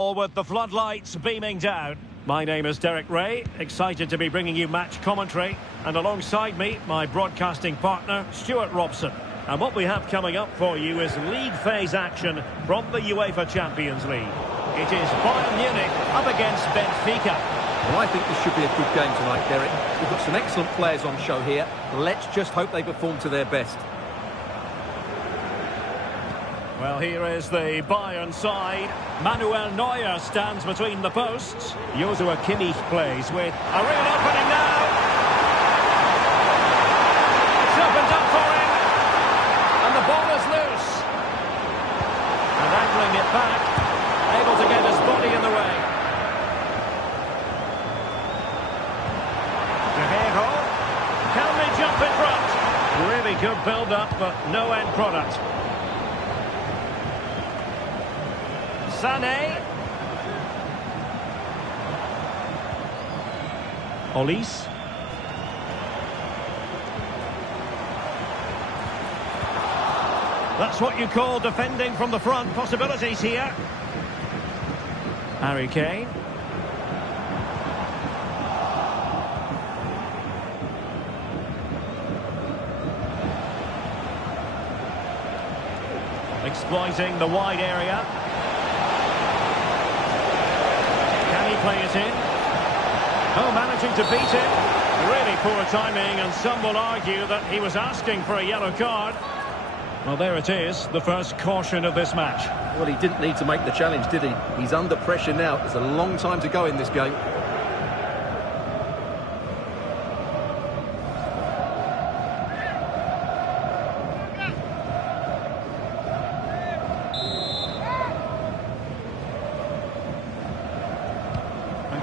With the floodlights beaming down. My name is Derek Ray, excited to be bringing you match commentary, and alongside me, my broadcasting partner, Stuart Robson. And what we have coming up for you is league phase action from the UEFA Champions League. It is Bayern Munich up against Benfica. Well, I think this should be a good game tonight, Derek. We've got some excellent players on show here. Let's just hope they perform to their best. Well, here is the Bayern side. Manuel Neuer stands between the posts. Joshua Kimmich plays with a real opening now. It's opened up for him. And the ball is loose. And angling it back. Able to get his body in the way. Guerrero. Can they jump in front? Really good build-up, but no end product. Sané. Olise. That's what you call defending from the front. Possibilities here. Harry Kane. Exploiting the wide area. Play it in. Oh, managing to beat him. Really poor timing, and some will argue that he was asking for a yellow card. Well, there it is, the first caution of this match. Well, he didn't need to make the challenge, did he? He's under pressure now. There's a long time to go in this game.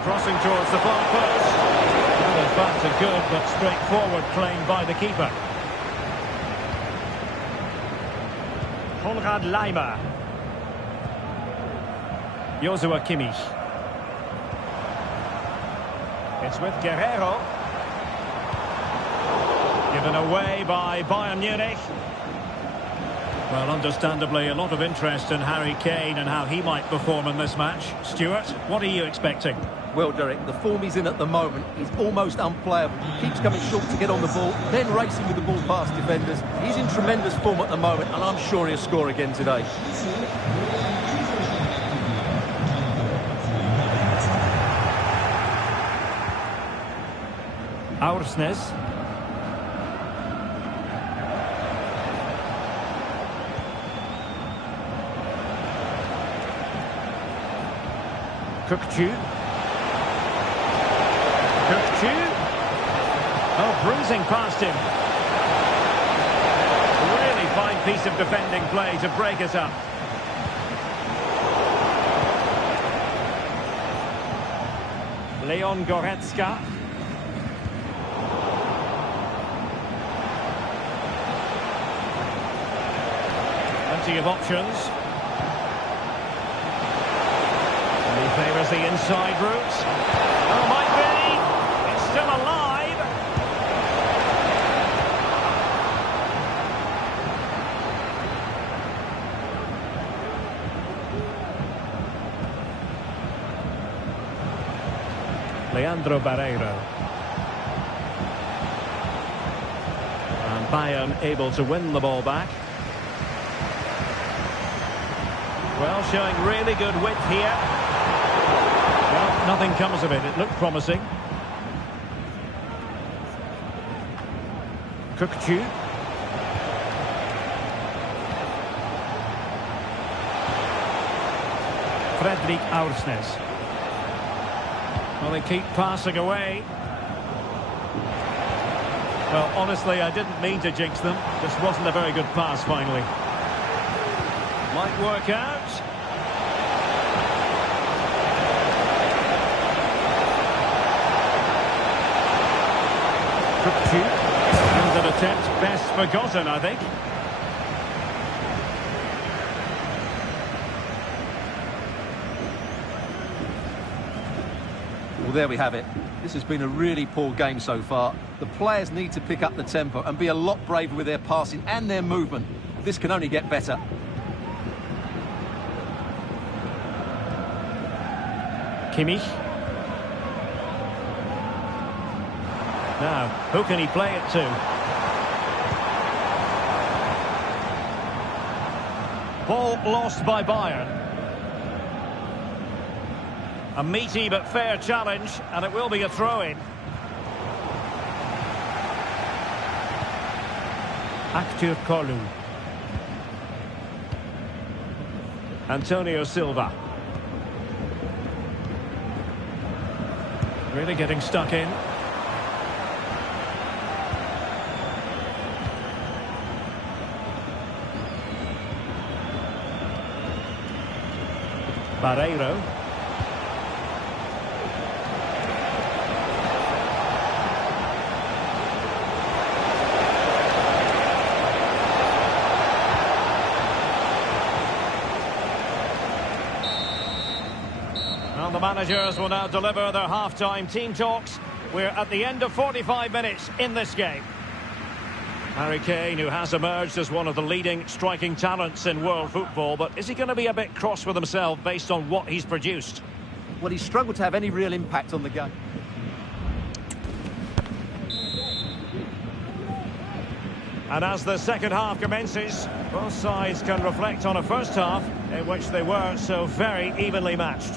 Crossing towards the far post. Well, in fact, a good but straightforward claim by the keeper. Konrad Laimer. Joshua Kimmich. It's with Guerrero. Given away by Bayern Munich. Well, understandably, a lot of interest in Harry Kane and how he might perform in this match. Stuart, what are you expecting? Well, Derek, the form he's in at the moment is almost unplayable. He keeps coming short to get on the ball, then racing with the ball past defenders. He's in tremendous form at the moment, and I'm sure he'll score again today. Aursnes. Kökçü. Oh, bruising past him. Really fine piece of defending play to break us up. Leon Goretzka. Plenty of options. He favours the inside route. Oh, might be. It's still alive. Leandro Barreiro. And Bayern able to win the ball back. Well, showing really good width here. Well, nothing comes of it. It looked promising. Kökçü. Fredrik Aursnes. Well, they keep passing away. Well, honestly, I didn't mean to jinx them. Just wasn't a very good pass, finally. Might work out. And an attempt best forgotten, I think. Well, there we have it. This has been a really poor game so far. The players need to pick up the tempo and be a lot braver with their passing and their movement. This can only get better. Kimmich. Now, who can he play it to? Ball lost by Bayern. A meaty but fair challenge, and it will be a throw-in. Actur Kolu. Antonio Silva. Really getting stuck in. Barreiro. And the managers will now deliver their half-time team talks. We're at the end of 45 minutes in this game. Harry Kane, who has emerged as one of the leading striking talents in world football, but is he going to be a bit cross with himself based on what he's produced? Well, he's struggled to have any real impact on the game. And as the second half commences, both sides can reflect on a first half in which they were so very evenly matched.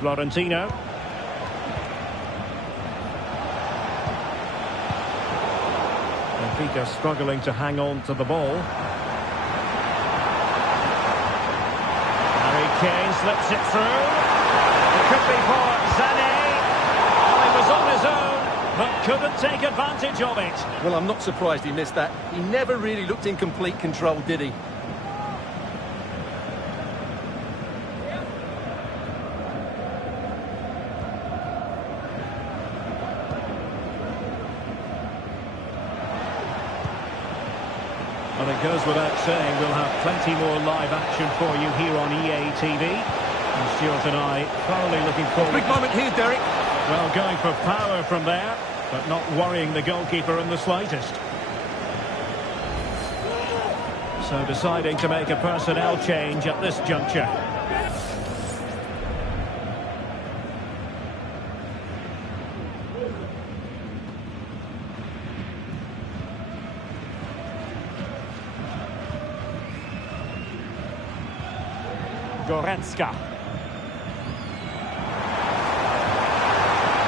Florentino. Benfica struggling to hang on to the ball. Harry Kane slips it through. It could be for Sané. Well, he was on his own, but couldn't take advantage of it. Well, I'm not surprised he missed that. He never really looked in complete control, did he? Well, it goes without saying we'll have plenty more live action for you here on EA TV. And Stuart and I thoroughly looking forward. Big moment here, Derek. Well, going for power from there, but not worrying the goalkeeper in the slightest. So deciding to make a personnel change at this juncture. Goretzka.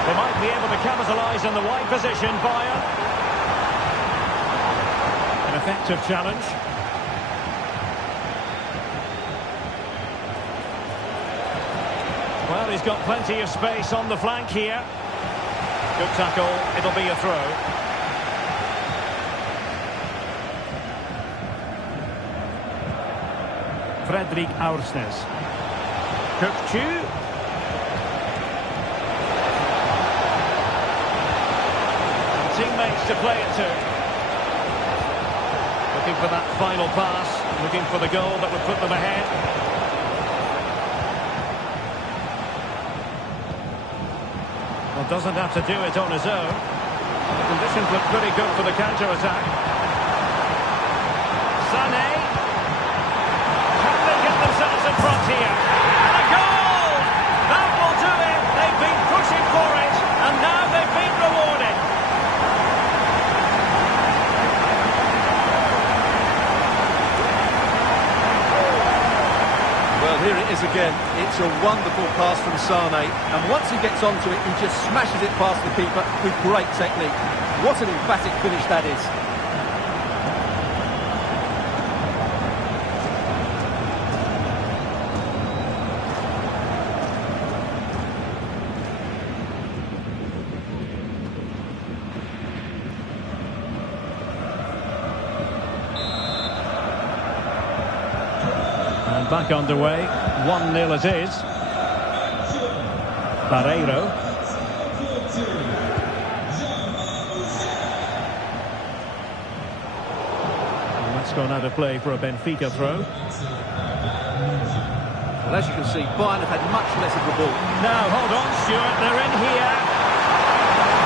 They might be able to capitalise in the wide position. Bayern. An effective challenge. Well, he's got plenty of space on the flank here. Good tackle. It'll be a throw. Fredrik Aursnes. Kökçü. Teammates to play it to. Looking for that final pass. Looking for the goal that would put them ahead. Well, doesn't have to do it on his own. The conditions look pretty good for the counter-attack. Sané. Themselves in front here, and a goal! That will do it. They've been pushing for it, and now they've been rewarded. Well, here it is again. It's a wonderful pass from Sané, and once he gets onto it, he just smashes it past the keeper with great technique. What an emphatic finish that is. Back underway, 1-0 it is. Barreiro. And that's gone out of play for a Benfica throw. Well, as you can see, Bayern have had much less of the ball. Now, hold on, Stuart, they're in here.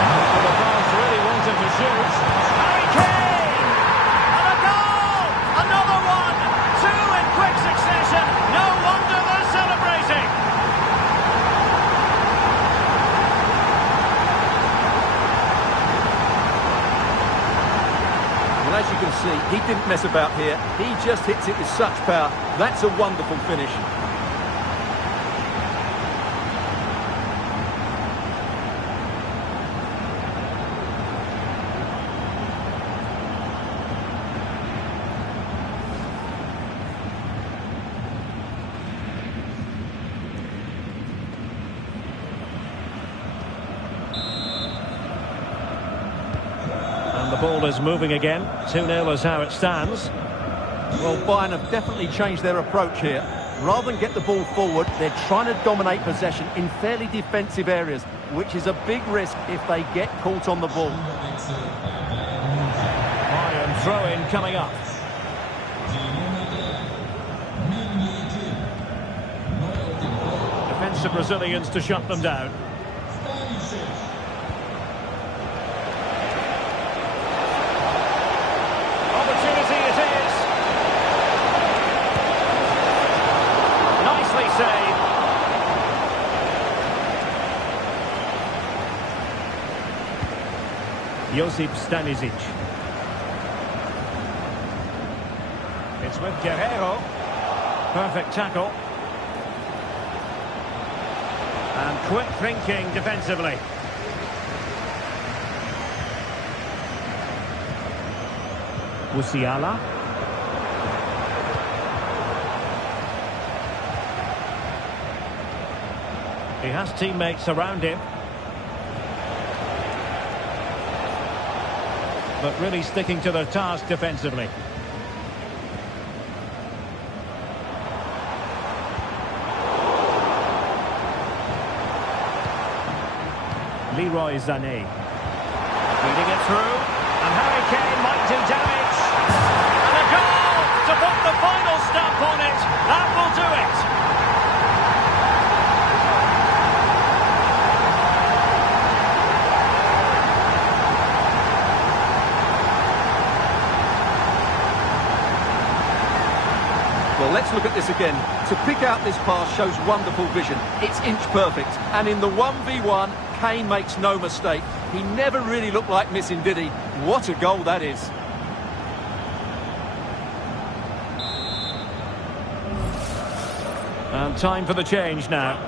And the pass really wanted to shoot. Harry Kane! And a goal! Another one! Two in quick succession! see, he didn't mess about here. He just hits it with such power. That's a wonderful finish. And the ball is moving again. 2-0 is how it stands. Well, Bayern have definitely changed their approach here. Rather than get the ball forward, they're trying to dominate possession in fairly defensive areas, which is a big risk if they get caught on the ball. Bayern throw-in coming up. Defensive Brazilians to shut them down. Opportunity it is. Nicely saved. Josip Stanisic. It's with Guerreiro. Perfect tackle. And quick thinking defensively. Musiala. He has teammates around him. But really sticking to their task defensively. Leroy Sané. Feeding it through. And Harry Kane might do damage. And a goal to put the final stamp on it. That will do it. Well, let's look at this again. To pick out this pass shows wonderful vision. It's inch perfect. And in the 1v1, Kane makes no mistake. He never really looked like missing, did he? What a goal that is. And time for the change now.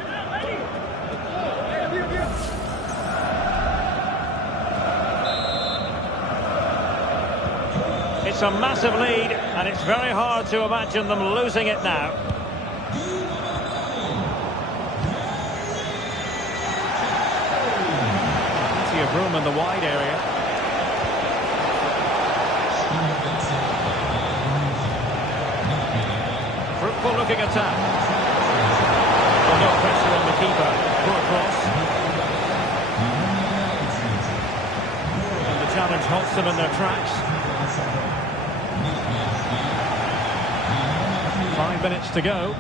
It's a massive lead, and it's very hard to imagine them losing it now. Plenty of room in the wide area. Fruitful looking attack. Well, no pressure on the keeper. Poor cross. And the challenge halts them in their tracks. 5 minutes to go.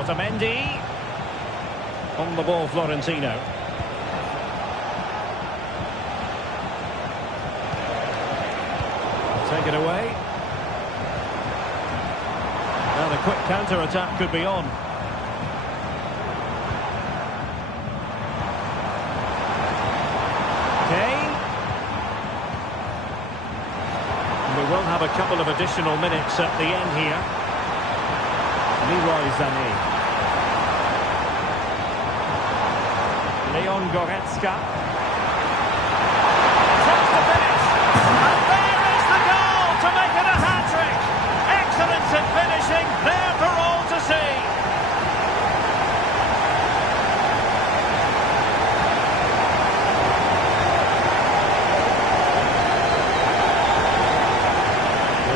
Otamendi. On the ball, Florentino. Take it away. Now the quick counter-attack could be on. Kane. We will have a couple of additional minutes at the end here. Leroy Sané. Leon Goretzka. Attempts to finish. And there is the goal to make it a hat-trick. Excellence in finishing, there for all to see.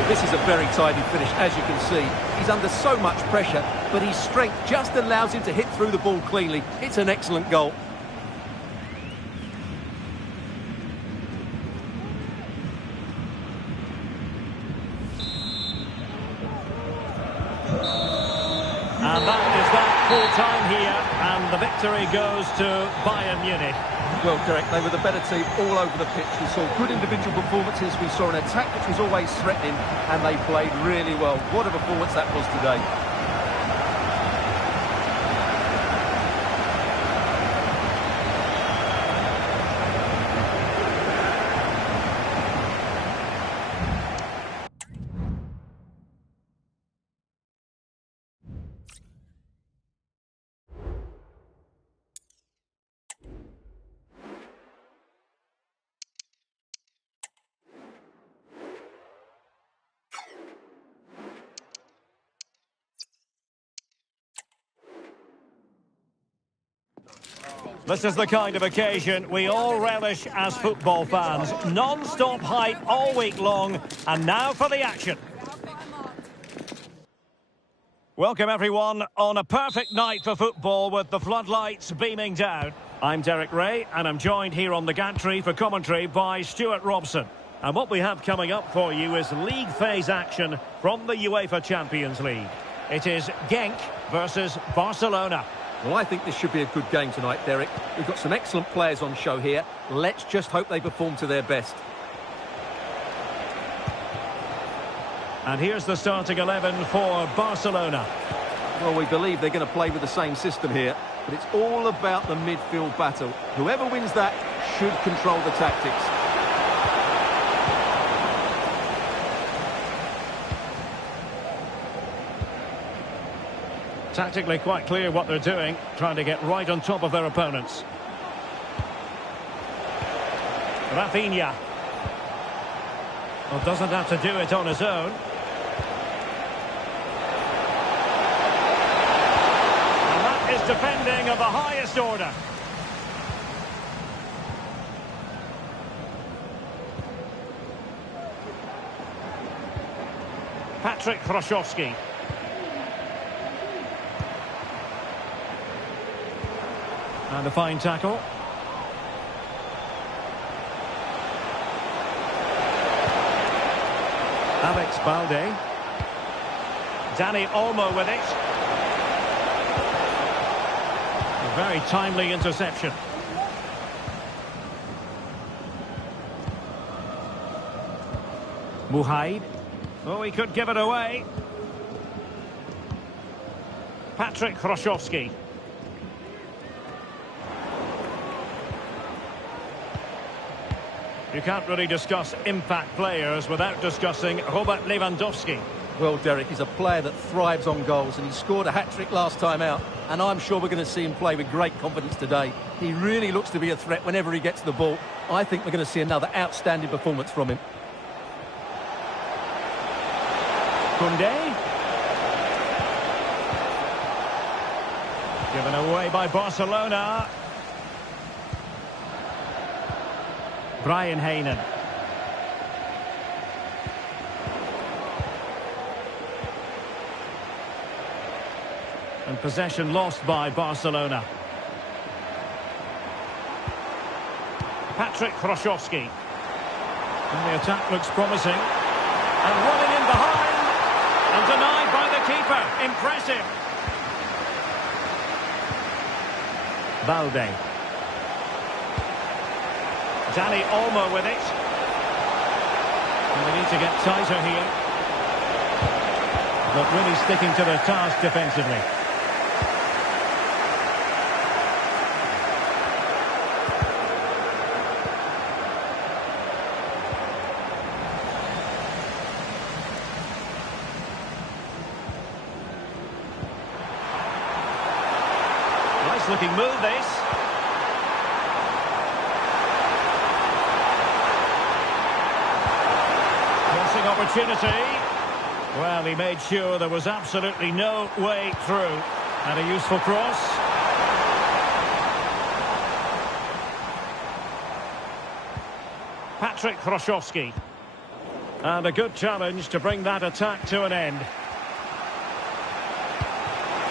This is a very tidy finish, as you can see. He's under so much pressure, but his strength just allows him to hit through the ball cleanly. It's an excellent goal. And that is that full time here, and the victory goes to Bayern Munich. Well, Derek, they were the better team all over the pitch. We saw good individual performances, we saw an attack which was always threatening, and they played really well. What a performance that was today. This is the kind of occasion we all relish as football fans. Non-stop hype all week long, and now for the action. Welcome everyone on a perfect night for football with the floodlights beaming down. I'm Derek Ray and I'm joined here on the gantry for commentary by Stuart Robson. And what we have coming up for you is league phase action from the UEFA Champions League. It is Genk versus Barcelona. Well, I think this should be a good game tonight, Derek. We've got some excellent players on show here. Let's just hope they perform to their best. And here's the starting 11 for Barcelona. Well, we believe they're going to play with the same system here, but it's all about the midfield battle. Whoever wins that should control the tactics. Tactically quite clear what they're doing, trying to get right on top of their opponents. Rafinha. Well, doesn't have to do it on his own. And that is defending of the highest order. Patrick Hroszowski. And a fine tackle. Alex Balde. Dani Olmo with it. A very timely interception. Muhaid. Oh, he could give it away. Patrick Hroszowski. You can't really discuss impact players without discussing Robert Lewandowski. Well, Derek, he's a player that thrives on goals, and he scored a hat-trick last time out, and I'm sure we're going to see him play with great confidence today. He really looks to be a threat whenever he gets the ball. I think we're going to see another outstanding performance from him. Koundé. Given away by Barcelona. Brian Haynen. And possession lost by Barcelona. Patrick Hroszowski. And the attack looks promising. And running in behind. And denied by the keeper. Impressive. Balde. Dani Olmo with it. And they need to get tighter here. But really sticking to their task defensively. Nice looking move this. Opportunity. Well, he made sure there was absolutely no way through. And a useful cross. Patrick Hroszowski. And a good challenge to bring that attack to an end.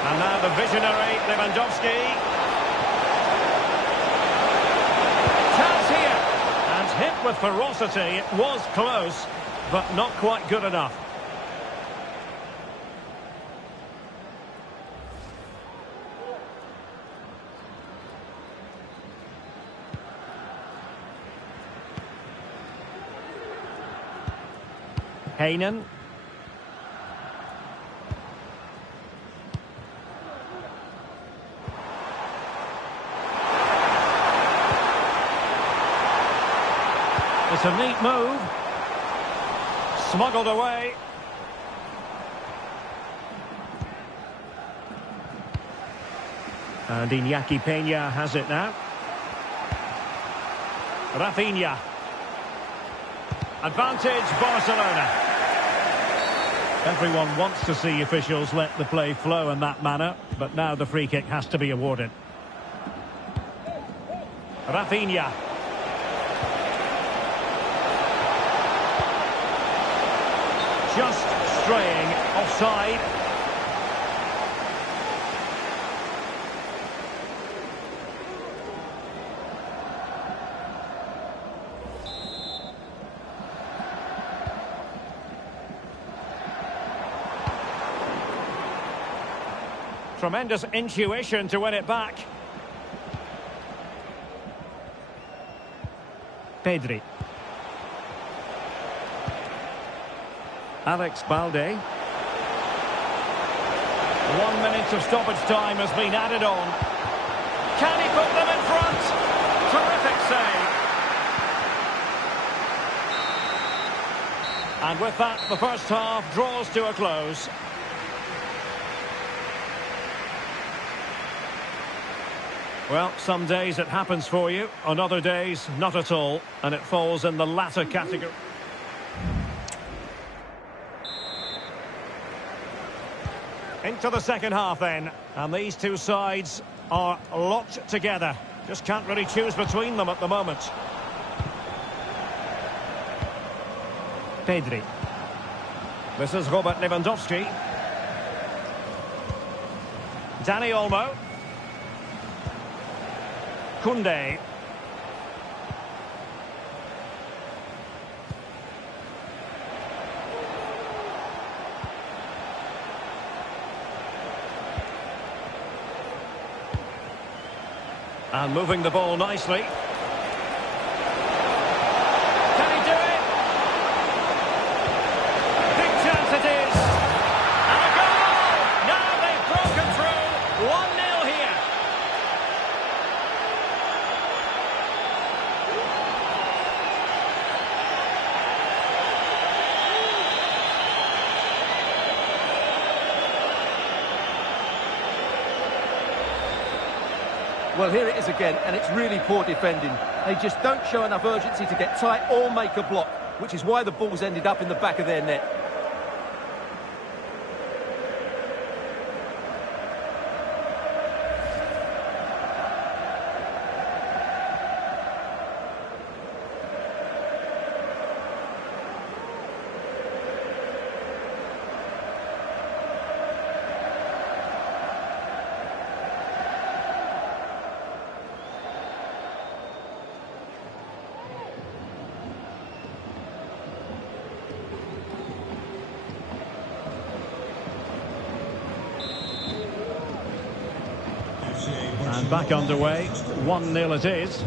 And now the visionary Lewandowski. Chance here. And hit with ferocity. It was close, but not quite good enough. Haynen. It's a neat move. Smuggled away. And Iñaki Peña has it now. Rafinha. Advantage Barcelona. Everyone wants to see officials let the play flow in that manner, but now the free kick has to be awarded. Rafinha. Just straying offside. Tremendous intuition to win it back. Pedri. Alex Balde. 1 minute of stoppage time has been added on. Can he put them in front? Terrific save. And with that, the first half draws to a close. Well, some days it happens for you, on other days not at all, and it falls in the latter category. Into the second half then, and these two sides are locked together. Just can't really choose between them at the moment. Pedri. This is Robert Lewandowski. Dani Olmo. Koundé. And moving the ball nicely. Can he do it? Big chance it is. And a goal! Now they've broken through. 1-0 here. Well, here it is again, and it's really poor defending. They just don't show enough urgency to get tight or make a block, which is why the ball's ended up in the back of their net. And back underway, 1-0 it is.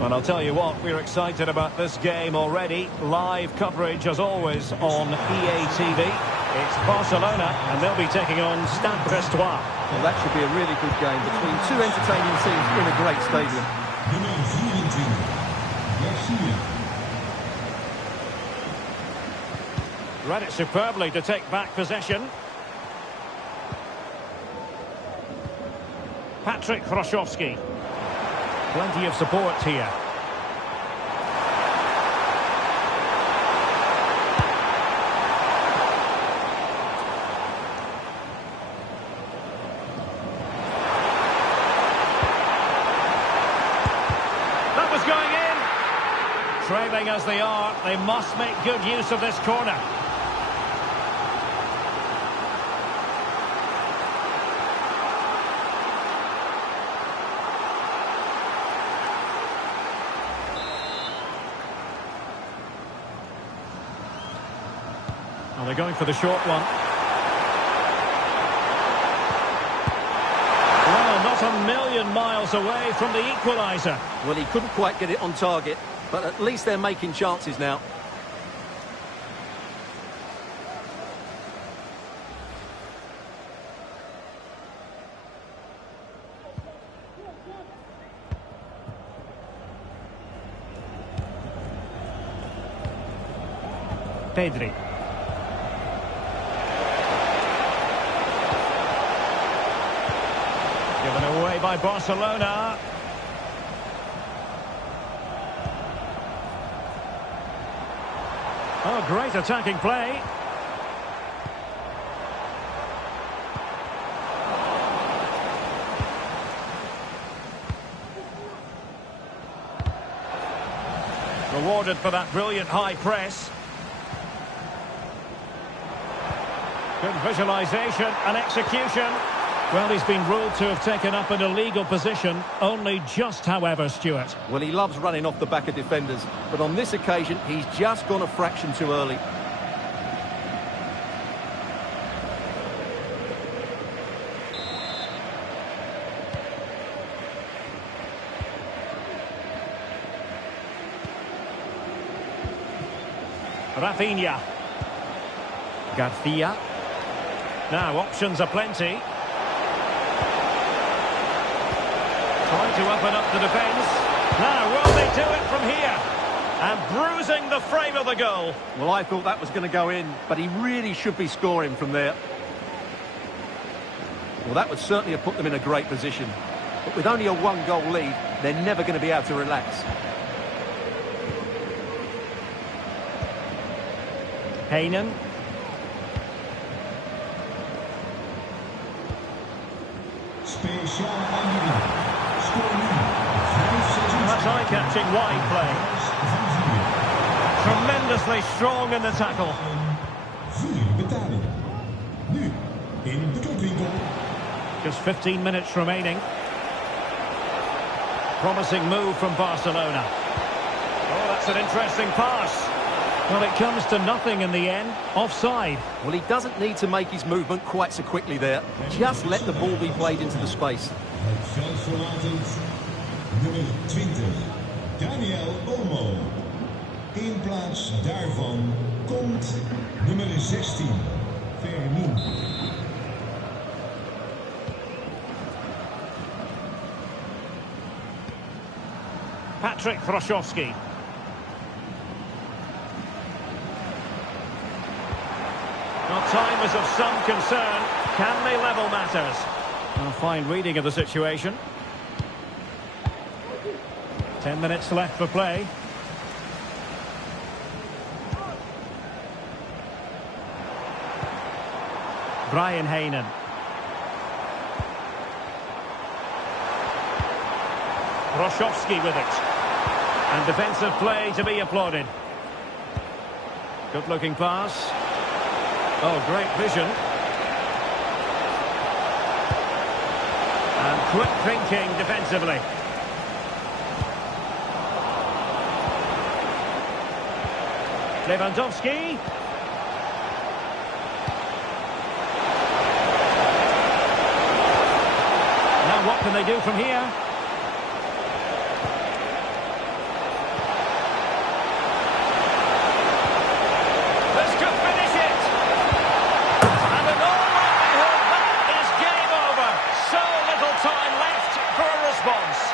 Well, I'll tell you what, we're excited about this game already. Live coverage, as always, on EA TV. It's Barcelona, and they'll be taking on Stade Brestois. Well, that should be a really good game between two entertaining teams in a great stadium. Read it superbly to take back possession. Patrick Hroszowski. Plenty of support here. That was going in. Trailing as they are, they must make good use of this corner. And they're going for the short one. Well, not a million miles away from the equaliser. Well, he couldn't quite get it on target, but at least they're making chances now. Pedri. Given away by Barcelona. Oh, great attacking play. Rewarded for that brilliant high press. Good visualisation and execution. Well, he's been ruled to have taken up an illegal position. Only just, however, Stuart. Well, he loves running off the back of defenders, but on this occasion, he's just gone a fraction too early. Rafinha. Garcia. Now, options are plenty. Trying to open up the defence. Now, will they do it from here? And bruising the frame of the goal. Well, I thought that was going to go in, but he really should be scoring from there. Well, that would certainly have put them in a great position. But with only a one-goal lead, they're never going to be able to relax. Heynen. That's eye-catching wide play. Tremendously strong in the tackle. Just 15 minutes remaining. Promising move from Barcelona. Oh, that's an interesting pass. Well, it comes to nothing in the end. Offside. Well, he doesn't need to make his movement quite so quickly there. Just let the ball be played into the space. Nummer 20, Daniel Olmo. In plaats daarvan komt nummer 16, Fermin. Patrick Vroszowski. Well, time is of some concern. Can they level matters? A fine reading of the situation. 10 minutes left for play. Brian Heynen. Vroszowski with it. And defensive play to be applauded. Good looking pass. Oh, great vision. And quick thinking defensively. Lewandowski. Now what can they do from here? This could finish it. And in all likelihood, that is game over. So little time left for a response.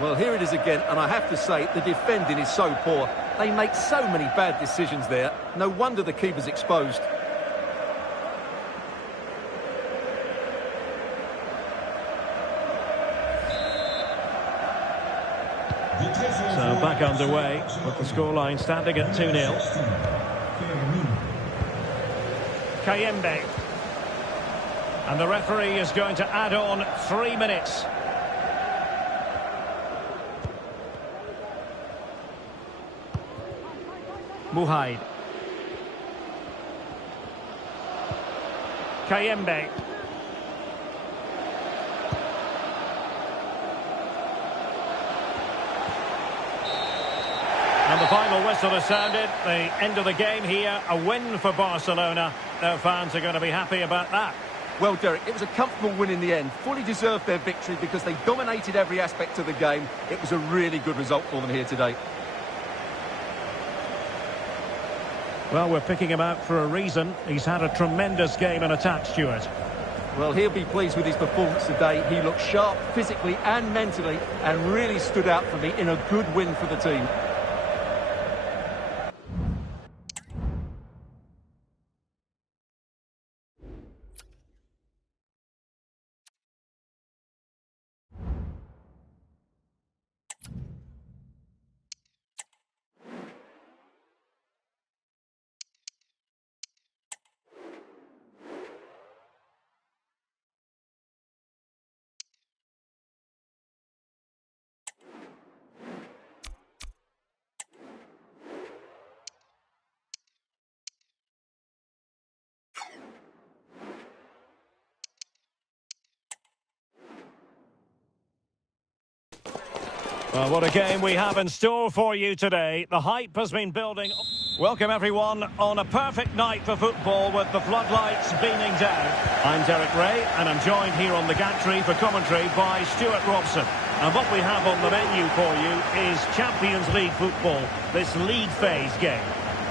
Well, here it is again, and I have to say, the defending is so poor. They make so many bad decisions there. No wonder the keeper's exposed. So back underway, with the scoreline standing at 2-0. Kayembe. And the referee is going to add on 3 minutes. Muhaid. Kayembe. And the final whistle has sounded. The end of the game here. A win for Barcelona. Their fans are going to be happy about that. Well, Derek, it was a comfortable win in the end. Fully deserved their victory because they dominated every aspect of the game. It was a really good result for them here today. Well, we're picking him out for a reason. He's had a tremendous game in attack, Stuart. Well, he'll be pleased with his performance today. He looked sharp physically and mentally and really stood out for me in a good win for the team. Well, what a game we have in store for you today. The hype has been building. Welcome, everyone, on a perfect night for football with the floodlights beaming down. I'm Derek Ray, and I'm joined here on the gantry for commentary by Stuart Robson. And what we have on the menu for you is Champions League football, this league phase game.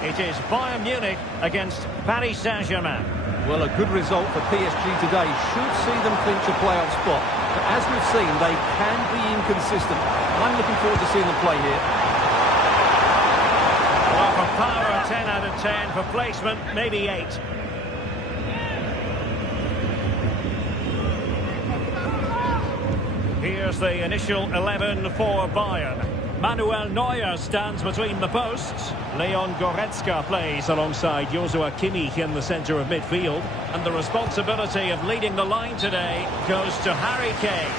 It is Bayern Munich against Paris Saint-Germain. Well, a good result for PSG today should see them clinch a playoff spot. But as we've seen, they can be inconsistent. I'm looking forward to seeing them play here. Well, for power, 10 out of 10. For placement, maybe 8. Here's the initial 11 for Bayern. Manuel Neuer stands between the posts. Leon Goretzka plays alongside Joshua Kimmich in the centre of midfield. And the responsibility of leading the line today goes to Harry Kane.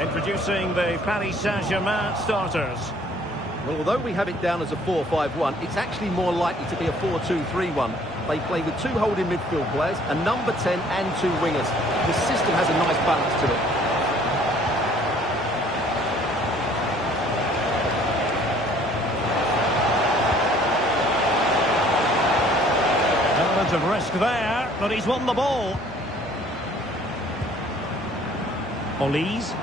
Introducing the Paris Saint-Germain starters. Well, although we have it down as a 4-5-1, it's actually more likely to be a 4-2-3-1. They play with 2 holding midfield players, a number 10 and 2 wingers. The system has a nice balance to it. Element of risk there, but he's won the ball. Olise.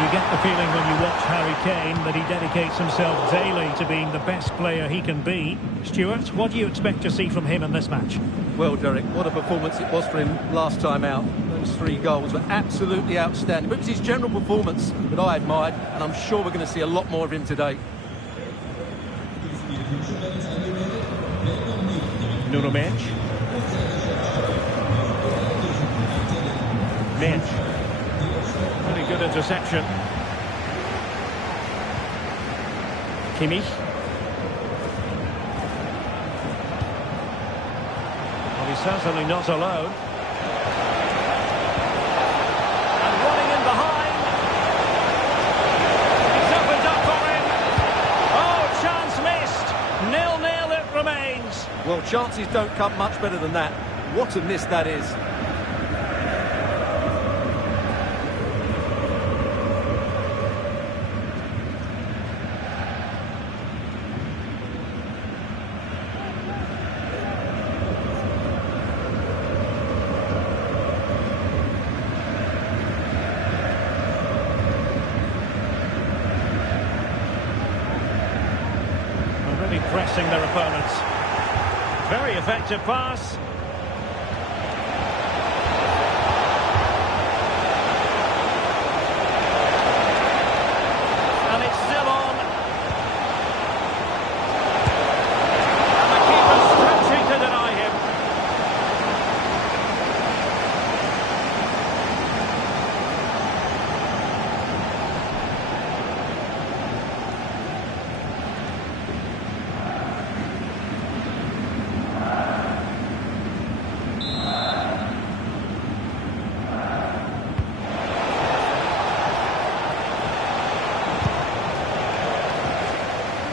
You get the feeling when you watch Harry Kane that he dedicates himself daily to being the best player he can be. Stuart, what do you expect to see from him in this match? Well, Derek, what a performance it was for him last time out. Those 3 goals were absolutely outstanding. It was his general performance that I admired, and I'm sure we're going to see a lot more of him today. Nuno Mendes. Pretty good interception. Kimmich. Well, he's certainly not alone. And running in behind. He's opened up for him. Oh, chance missed. 0-0 it remains. Well, chances don't come much better than that. What a miss that is. Pressing their opponents. Very effective pass. And it's still on. And the keeper stretching to deny him.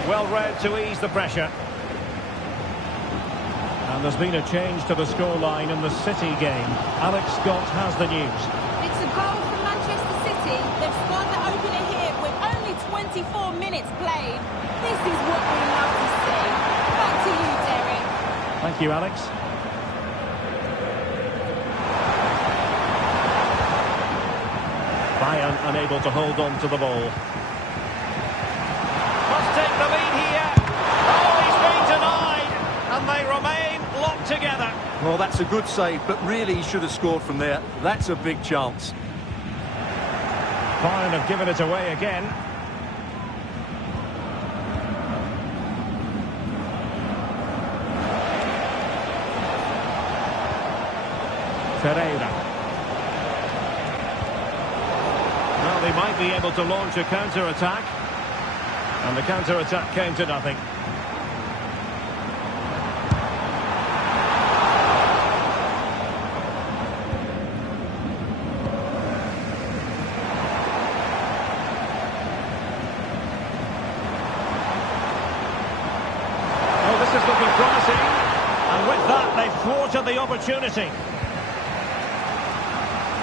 Well read to ease the pressure. And there's been a change to the scoreline in the City game. Alex Scott has the news. It's a goal for Manchester City. They've scored the opener here with only 24 minutes played. This is what we love to see. Back to you, Derek. Thank you, Alex. Bayern unable to hold on to the ball. Must take the lead here. Oh, he's been denied. And they remain locked together. Well, that's a good save, but really he should have scored from there. That's a big chance. Bayern have given it away again. Ferreira. Well, they might be able to launch a counter-attack. And the counter-attack came to nothing. looking promising. And with that, they've thwarted the opportunity.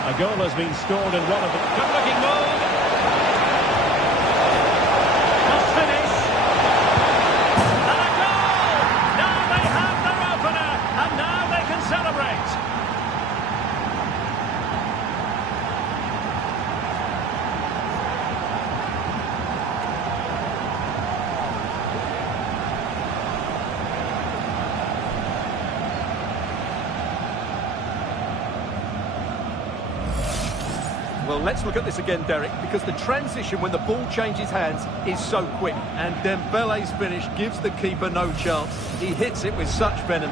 A goal has been scored in one of the... Good-looking move. Must finish. And a goal! Now they have their opener, and now they can celebrate. Well, let's look at this again, Derek, because the transition when the ball changes hands is so quick. And Dembele's finish gives the keeper no chance. He hits it with such venom.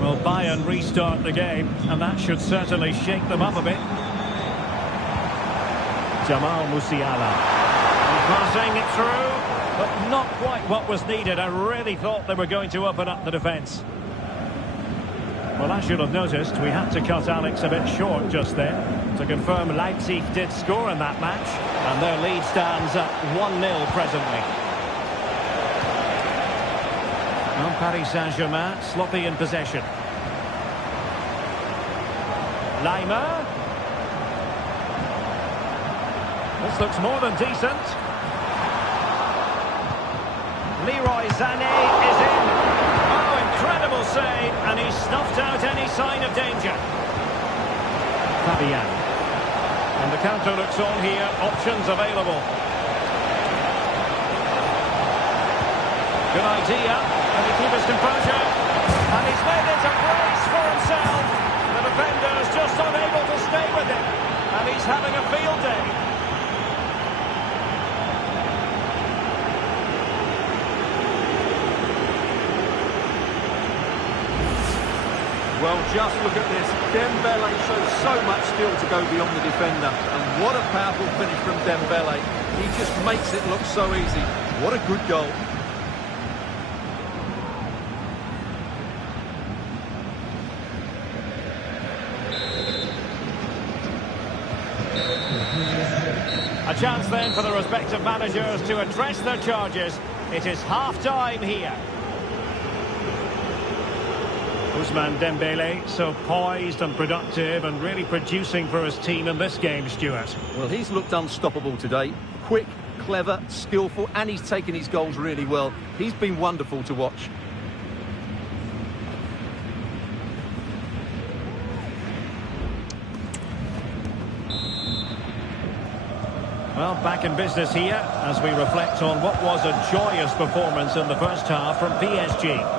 Well, Bayern restart the game, and that should certainly shake them up a bit. Jamal Musiala. Passing it through, but not quite what was needed. I really thought they were going to open up the defence. Well, as you'll have noticed, we had to cut Alex a bit short just then. To confirm, Leipzig did score in that match, and their lead stands at 1-0 presently. Well, Paris Saint-Germain sloppy in possession. Laimer. This looks more than decent. Leroy Sané is in. Oh, incredible save, and he snuffed out any sign of danger. Fabian. And the counter looks on here, options available. Good idea, and he keeps his composure, and he's made it a brace for himself. The defender's just unable to stay with him, and he's having a field day. Well, just look at this. Dembele shows so much skill to go beyond the defender. And what a powerful finish from Dembele. He just makes it look so easy. What a good goal. A chance then for the respective managers to address their charges. It is half-time here. Ousmane Dembele, so poised and productive and really producing for his team in this game, Stuart. Well, he's looked unstoppable today. Quick, clever, skillful, and he's taken his goals really well. He's been wonderful to watch. Well, back in business here as we reflect on what was a joyous performance in the first half from PSG.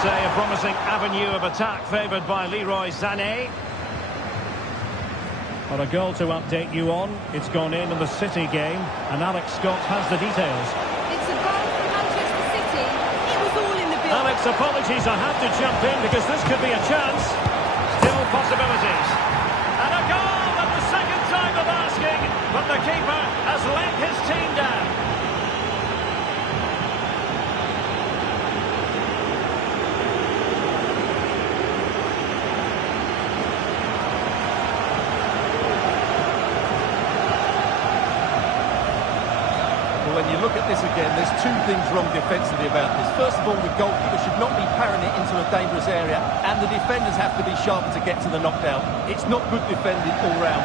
Say a promising avenue of attack favoured by Leroy Sané. But a goal to update you on. It's gone in the City game, and Alex Scott has the details. It's a goal for Manchester City. It was all in the build. Alex, apologies, I have to jump in because this could be a chance. Still possibilities. And a goal at the second time of asking, but the keeper has let his team down. When you look at this again, there's two things wrong defensively about this. First of all, the goalkeeper should not be parrying it into a dangerous area, and the defenders have to be sharper to get to the knockdown. It's not good defending all round.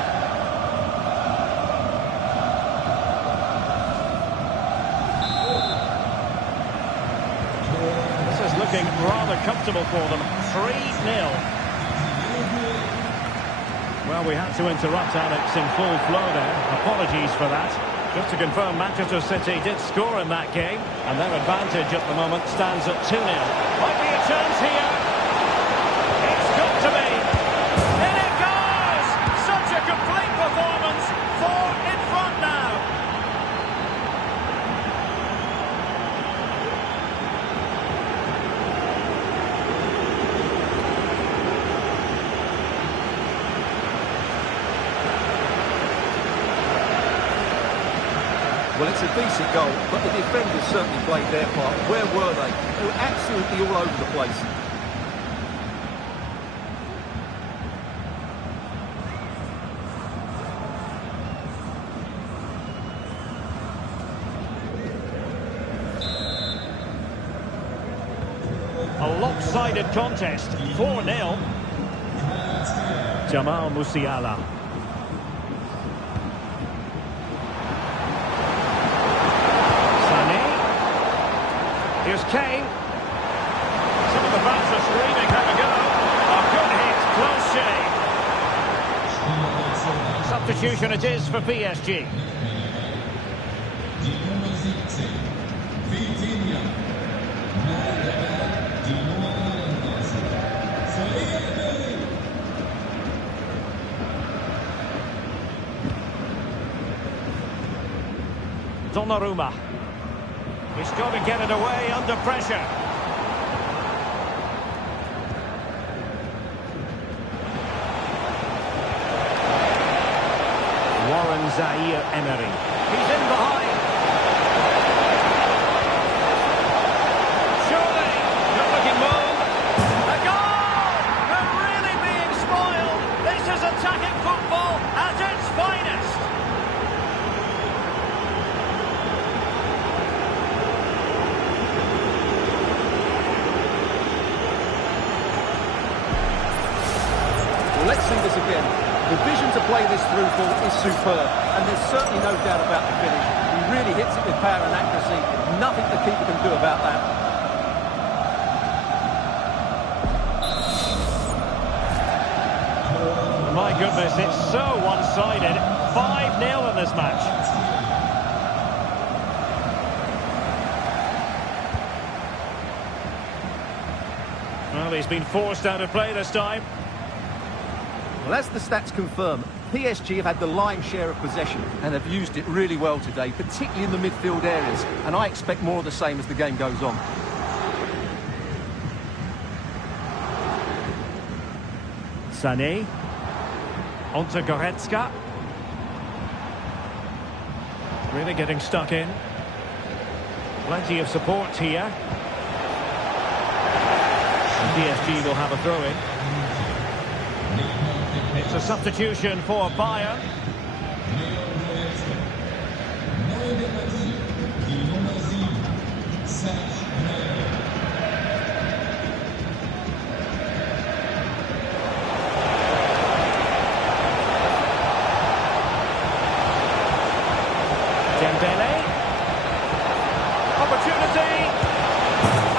This is looking rather comfortable for them. 3-0. Well, we had to interrupt Alex in full flow there. Apologies for that. Just to confirm, Manchester City did score in that game, and their advantage at the moment stands at 2-0. Might be a chance here. It's got to be. In it goes! Such a complete performance. 4 in front now. decent goal, but the defenders certainly played their part. Where were they? They were absolutely all over the place. A lopsided contest, 4-0. Jamal Musiala. Sané. Here's Kane. Some of the fans are screaming, have a go. A good hit, close shave. Substitution it is for PSG. Donnarumma. He's got to get it away under pressure. Warren Zaire-Emery. He's in behind. Surely, good looking move. A goal! They're really being spoiled. This is attacking football at its finest. Let's see this again. The vision to play this through ball is superb, and there's certainly no doubt about the finish. He really hits it with power and accuracy. Nothing the keeper can do about that. My goodness, it's so one-sided. 5-0 in this match. Well, he's been forced out of play this time. Well, as the stats confirm, PSG have had the lion's share of possession and have used it really well today, particularly in the midfield areas, and I expect more of the same as the game goes on. Sané. On to Goretzka. Really getting stuck in. Plenty of support here. And PSG will have a throw-in. It's a substitution for Bayern. Dembele. Opportunity.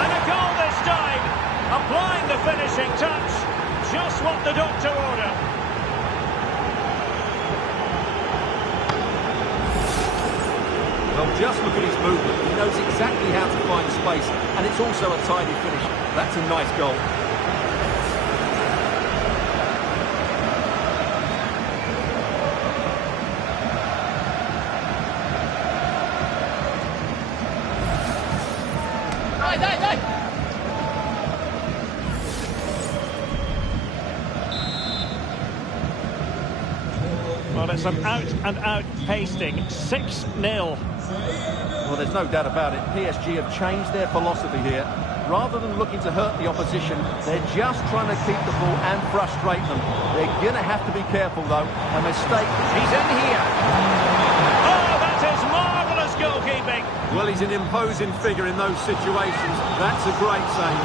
And a goal this time. Applying the finishing touch. Just what the doctor ordered. Well, just look at his movement. He knows exactly how to find space, and it's also a tidy finish. That's a nice goal. Well, it's an out-and-out pasting. 6-0. Well, there's no doubt about it. PSG have changed their philosophy here. Rather than looking to hurt the opposition, they're just trying to keep the ball and frustrate them. They're going to have to be careful, though. A mistake. He's in here. Oh, that is marvellous goalkeeping. Well, he's an imposing figure in those situations. That's a great save.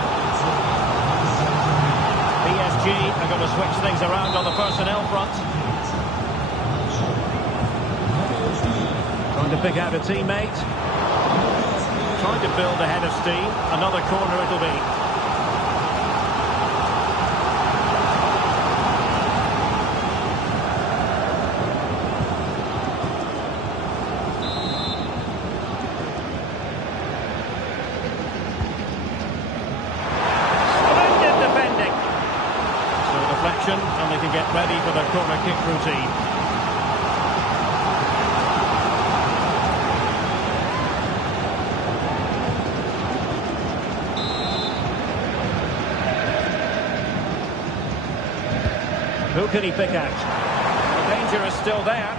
PSG are going to switch things around on the personnel front. Trying to pick out a teammate. Trying to build a head of steam. Another corner it'll be. Splendid defending. So deflection, and they can get ready for their corner kick routine. Who can he pick out? The danger is still there.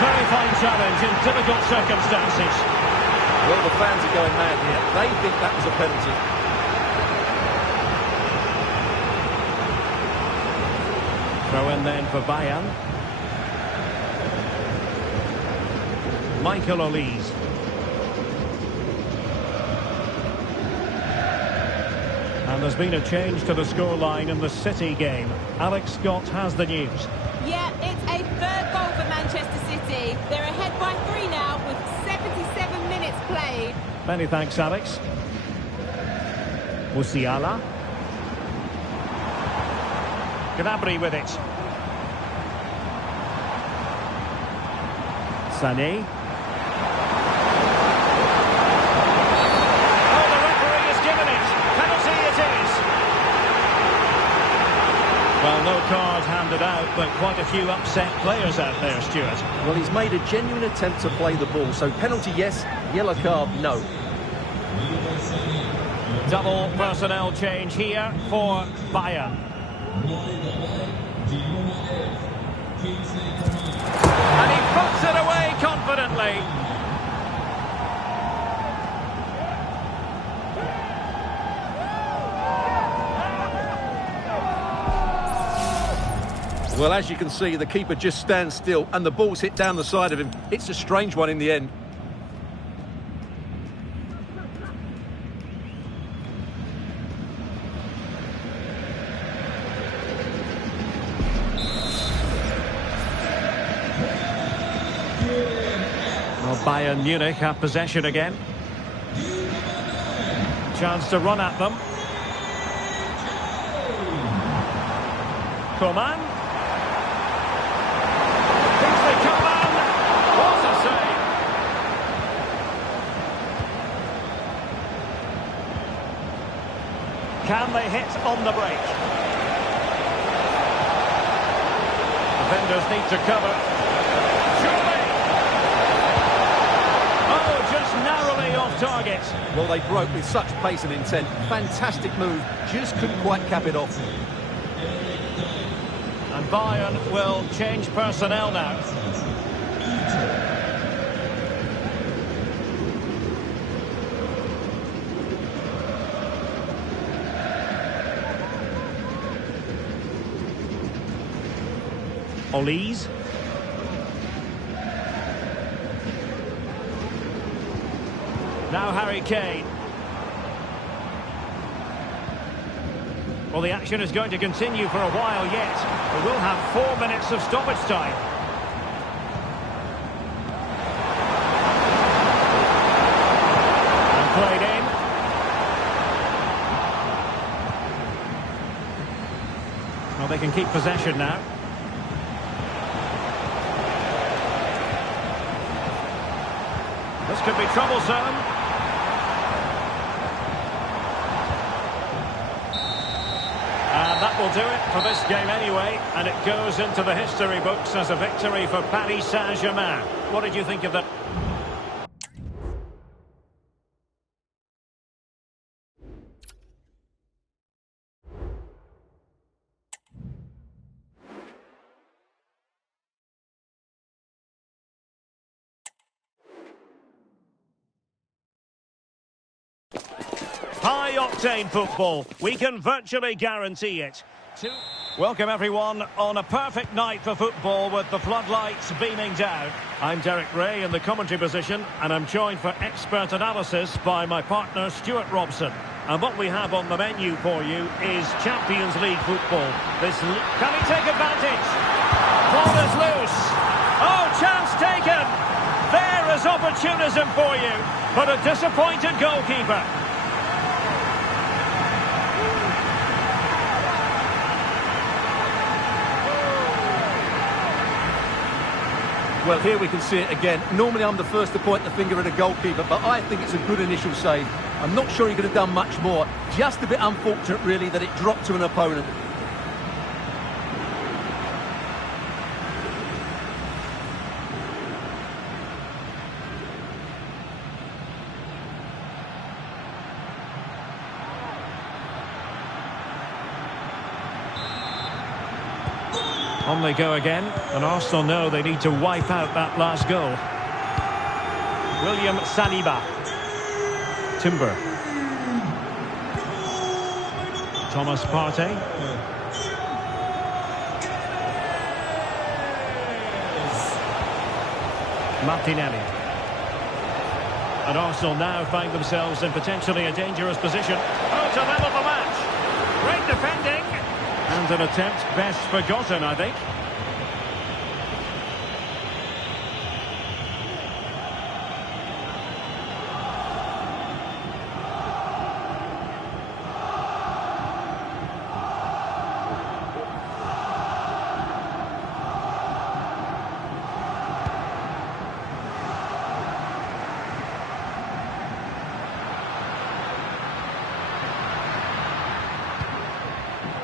Very fine challenge in difficult circumstances. Well, the fans are going mad here. They think that was a penalty. Throw in then for Bayern. Michael Olise. And there's been a change to the scoreline in the City game. Alex Scott has the news. Yeah, it's a third goal for Manchester City. They're ahead by 3 now with 77 minutes played. Many thanks, Alex. Musiala. Gnabry with it. Sané. Oh, the referee has given it. Penalty it is. Well, no card handed out, but quite a few upset players out there, Stuart. Well, he's made a genuine attempt to play the ball. So penalty, yes. Yellow card, no. Double personnel change here for Bayern. And he puts it away confidently. Well, as you can see, the keeper just stands still and the ball's hit down the side of him. It's a strange one in the end. Well, Bayern Munich have possession again. Chance to run at them. Coman. Kingsley Coman. What a save. Can they hit on the break? Defenders need to cover. Surely. Oh, just narrowly off target. Well, they broke with such pace and intent. Fantastic move. Just couldn't quite cap it off. And Bayern will change personnel now. Olise. Now Harry Kane. Well, the action is going to continue for a while yet. We will have 4 minutes of stoppage time. And played in. Well, they can keep possession now. This could be troublesome. And that will do it for this game anyway. And it goes into the history books as a victory for Paris Saint-Germain. What did you think of that? High-octane football. We can virtually guarantee it. Welcome, everyone, on a perfect night for football with the floodlights beaming down. I'm Derek Ray in the commentary position, and I'm joined for expert analysis by my partner, Stuart Robson. And what we have on the menu for you is Champions League football. Can he take advantage? Ball is loose. Oh, chance taken. There is opportunism for you, but a disappointed goalkeeper. Well, here we can see it again. Normally I'm the first to point the finger at a goalkeeper, but I think it's a good initial save. I'm not sure he could have done much more. Just a bit unfortunate, really, that it dropped to an opponent. On they go again, and Arsenal know they need to wipe out that last goal. William Saliba. Timber. Thomas Partey. Martinelli. And Arsenal now find themselves in potentially a dangerous position. Oh, to level the match. Great defending. And an attempt best forgotten, I think.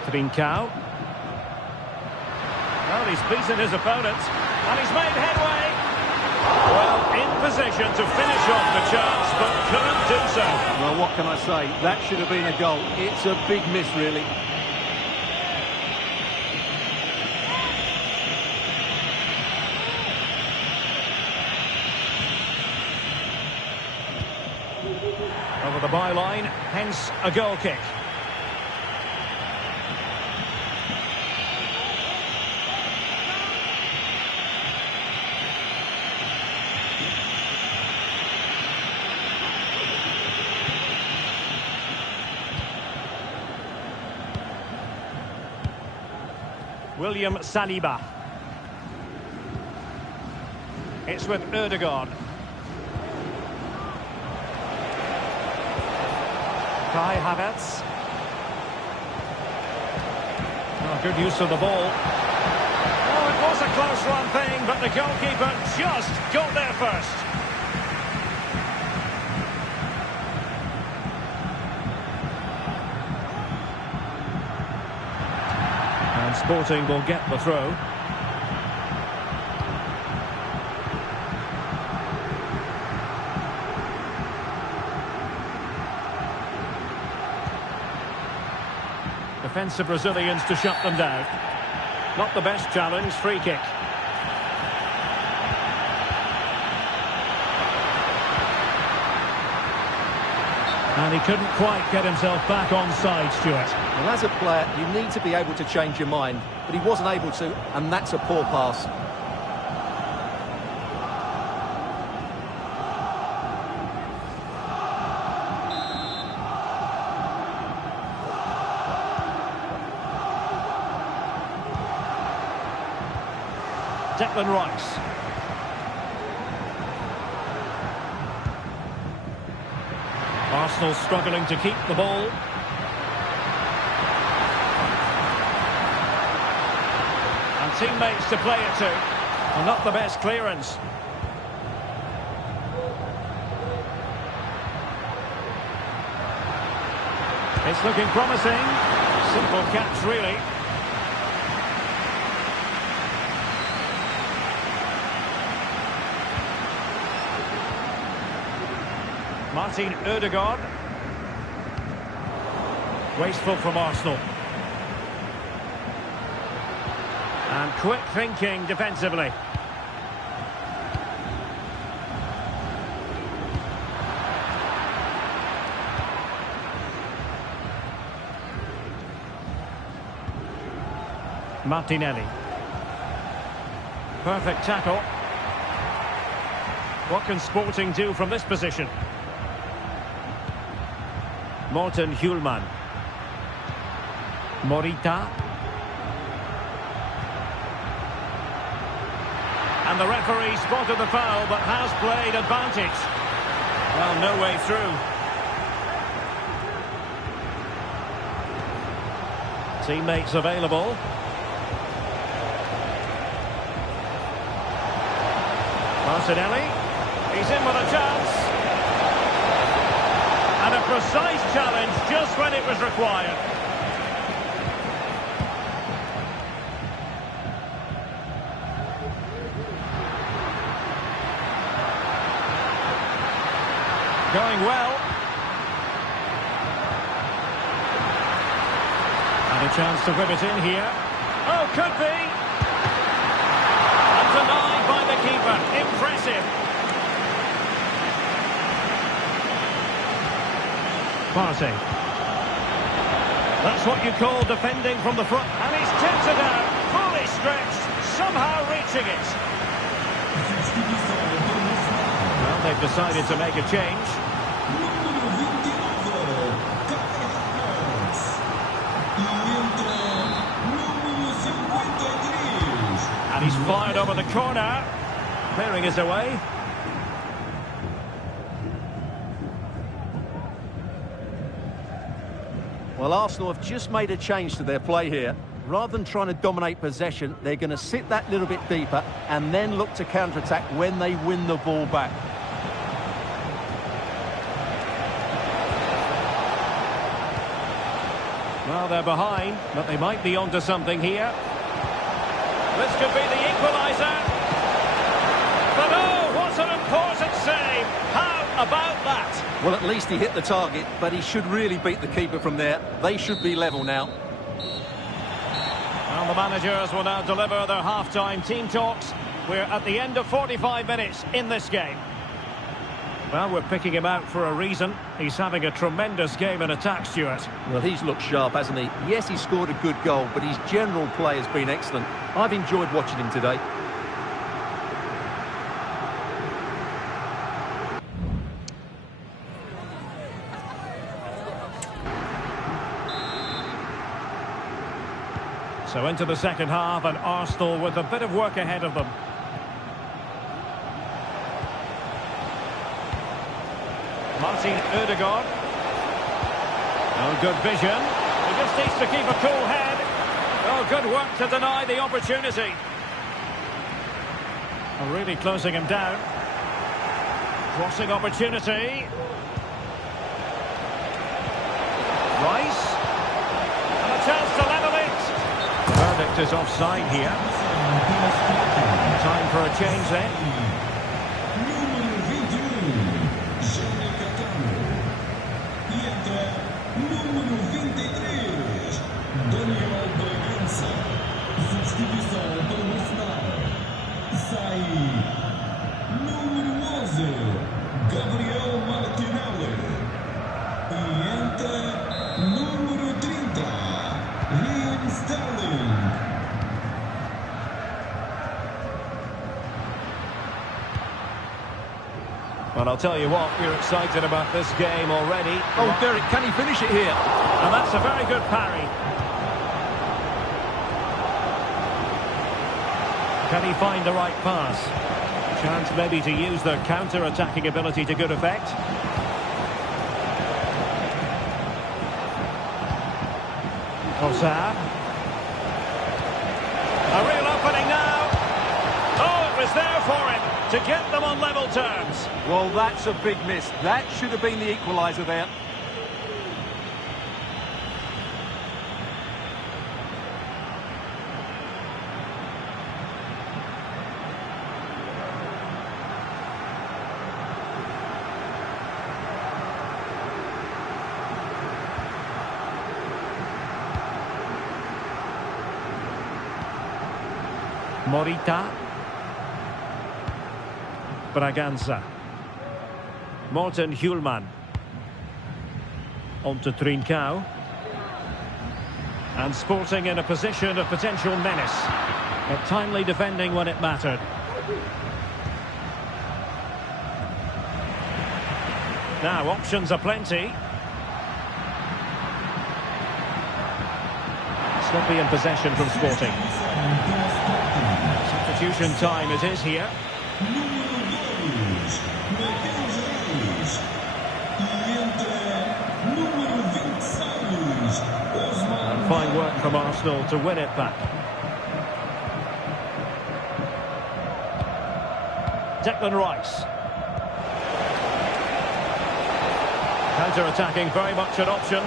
Trincao. Well, he's beaten his opponent, and he's made headway. Well, in position to finish off the chance, but couldn't do so. Well, what can I say? That should have been a goal. It's a big miss, really. Over the byline, hence a goal kick. William Saliba. It's with Ødegaard. Kai Havertz. Oh, good use of the ball. Oh, it was a close run thing, but the goalkeeper just got there first. Sporting will get the throw. Defensive Brazilians to shut them down. Not the best challenge, free kick. And he couldn't quite get himself back on side, Stuart. Well, as a player, you need to be able to change your mind, but he wasn't able to, and that's a poor pass. Declan Rice. Arsenal struggling to keep the ball. And teammates to play it to. And not the best clearance. It's looking promising. Simple catch, really. Martin Ødegaard. Wasteful from Arsenal. And quick thinking defensively. Martinelli. Perfect tackle. What can Sporting do from this position? Morten Hjulman. Morita. And the referee spotted the foul, but has played advantage. Well, no way through. Teammates available. Martinelli. He's in with a chance. And a precise challenge just when it was required. Going well. And a chance to whip it in here. Oh, could be. the keeper. Impressive. Partey. That's what you call defending from the front. And he's tipped it out. Fully stretched. Somehow reaching it. Well, they've decided to make a change. And he's fired over the corner. Clearing his away. Well, Arsenal have just made a change to their play here. Rather than trying to dominate possession, they're going to sit that little bit deeper and then look to counter-attack when they win the ball back. Well, they're behind, but they might be onto something here. This could be the equaliser. But oh, what an important save. How about that? Well, at least he hit the target, but he should really beat the keeper from there. They should be level now. Well, the managers will now deliver their half-time team talks. We're at the end of 45 minutes in this game. Well, we're picking him out for a reason. He's having a tremendous game in attack, Stuart. Well, he's looked sharp, hasn't he? Yes, he scored a good goal, but his general play has been excellent. I've enjoyed watching him today. So into the second half, and Arsenal with a bit of work ahead of them. Martin Ødegaard. Oh, good vision. He just needs to keep a cool head. Oh, good work to deny the opportunity. Oh, really closing him down. Crossing opportunity. Rice. And a chance to level it. The verdict is offside here. Time for a change then. Well, I'll tell you what, we're excited about this game already. Oh, Derek, can he finish it here? And that's a very good parry. Can he find the right pass? Chance maybe to use their counter-attacking ability to good effect. Hazard. A real opening now. Oh, it was there for him to get them on level terms. Well, that's a big miss. That should have been the equaliser there. Morita. Braganza. Morten Hjulman. On to Trincao. And Sporting in a position of potential menace, but timely defending when it mattered. Now, options are plenty. Sloppy in possession from Sporting. Substitution time it is here. And fine work from Arsenal to win it back. Declan Rice. Counter-attacking, very much an option.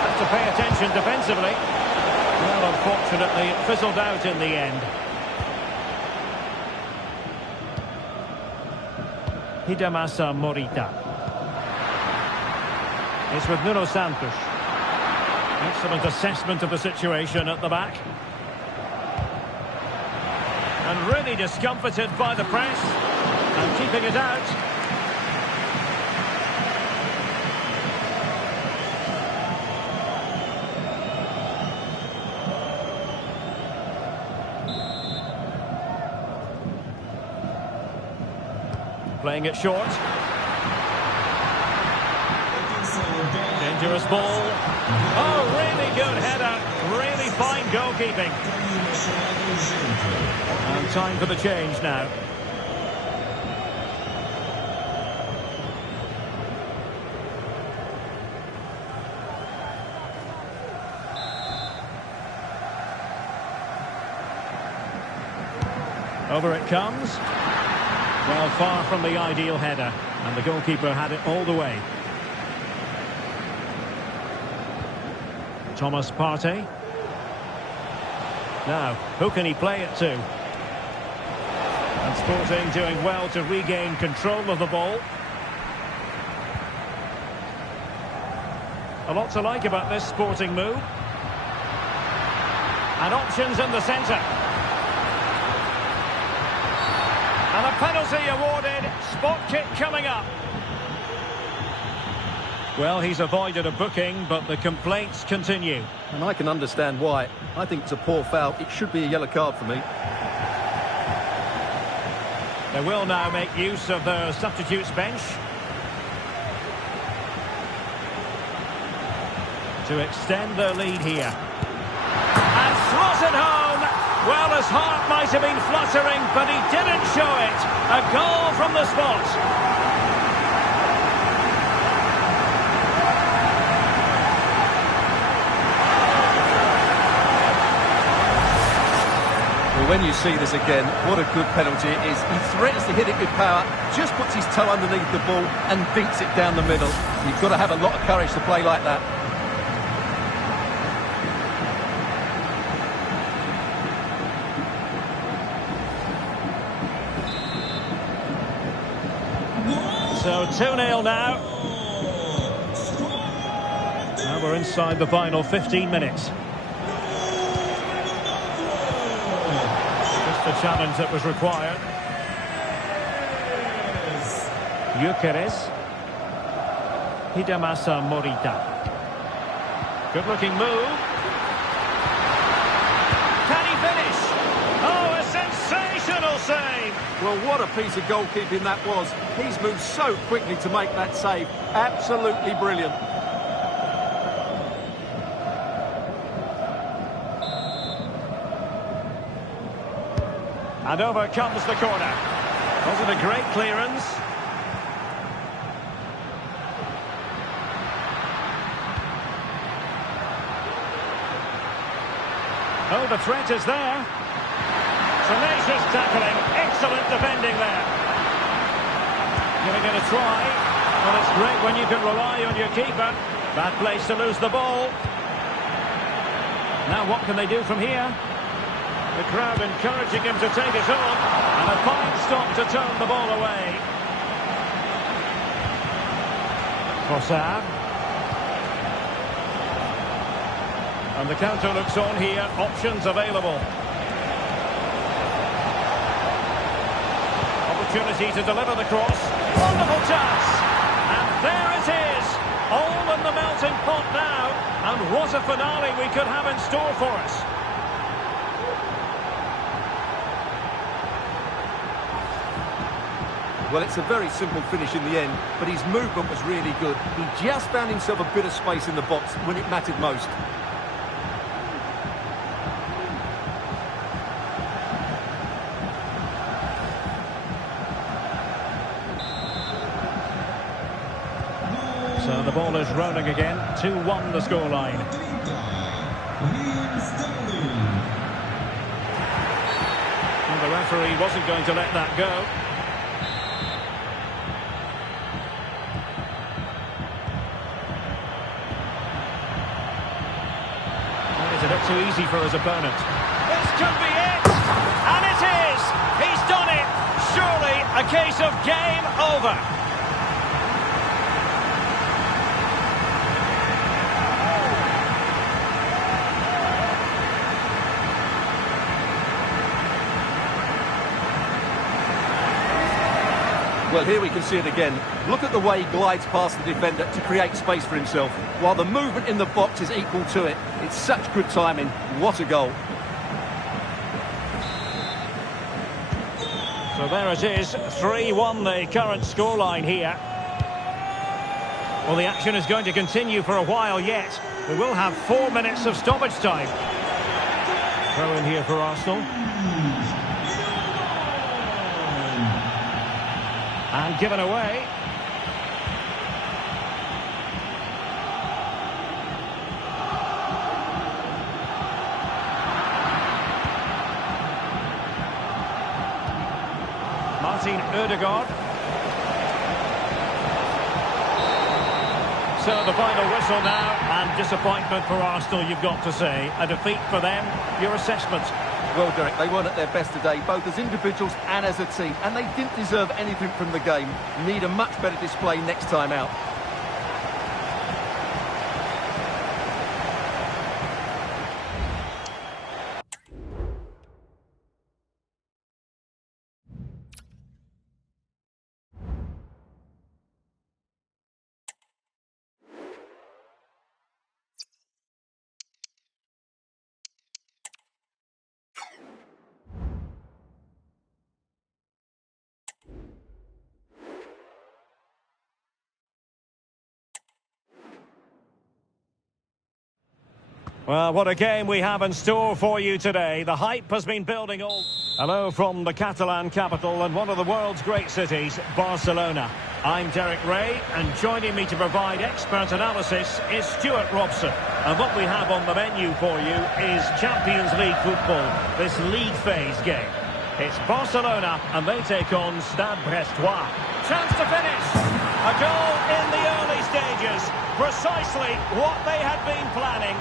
Have to pay attention defensively. Well, unfortunately, it fizzled out in the end. Hidemasa Morita. It's with Nuno Santos. Excellent assessment of the situation at the back. And really discomfited by the press. And keeping it out. Playing it short. Dangerous ball. Oh, really good header. Really fine goalkeeping. And time for the change now. Over it comes. Well, far from the ideal header. And the goalkeeper had it all the way. Thomas Partey. Now, who can he play it to? And Sporting doing well to regain control of the ball. A lot to like about this Sporting move. And options in the centre. And a penalty awarded. Spot kick coming up. Well, he's avoided a booking, but the complaints continue. And I can understand why. I think it's a poor foul. It should be a yellow card for me. They will now make use of their substitutes bench. To extend their lead here. And slotted home! Well, his heart might have been fluttering, but he didn't show it. A goal from the spot. When you see this again, what a good penalty it is. He threatens to hit it with power, just puts his toe underneath the ball and beats it down the middle. You've got to have a lot of courage to play like that. So 2-0 now. Now we're inside the final 15 minutes. The challenge that was required. Gyökeres. Hidemasa Morita. Good looking move. Can he finish? Oh, a sensational save. Well, what a piece of goalkeeping that was. He's moved so quickly to make that save. Absolutely brilliant. And over comes the corner. Wasn't a great clearance. Oh, the threat is there. Tenacious tackling. Excellent defending there. Giving it a try. Well, it's great when you can rely on your keeper. Bad place to lose the ball. Now what can they do from here? The crowd encouraging him to take it on. And a fine stop to turn the ball away. Trossard. And the counter looks on here. Options available. Opportunity to deliver the cross. Wonderful chance. And there it is. All in the melting pot now. And what a finale we could have in store for us. Well, it's a very simple finish in the end, but his movement was really good. He just found himself a bit of space in the box when it mattered most. So the ball is rolling again. 2-1 the scoreline. And the referee wasn't going to let that go. It's a bit too easy for his opponent. This could be it! And it is! He's done it! Surely a case of game over. Well, here we can see it again. Look at the way he glides past the defender to create space for himself, while the movement in the box is equal to it. It's such good timing. What a goal. So there it is, 3-1 the current scoreline here. Well, the action is going to continue for a while yet. We will have 4 minutes of stoppage time. Throw in here for Arsenal. And given away. Martin Ødegaard. So the final whistle now, and disappointment for Arsenal, you've got to say. A defeat for them. Your assessment? Well, Derek, they weren't at their best today, both as individuals and as a team, and they didn't deserve anything from the game. Need a much better display next time out. Well, what a game we have in store for you today. The hype has been building all... Hello from the Catalan capital and one of the world's great cities, Barcelona. I'm Derek Ray, and joining me to provide expert analysis is Stuart Robson. And what we have on the menu for you is Champions League football, this league phase game. It's Barcelona, and they take on Stade Brestois. Chance to finish! A goal in the early stages. Precisely what they had been planning.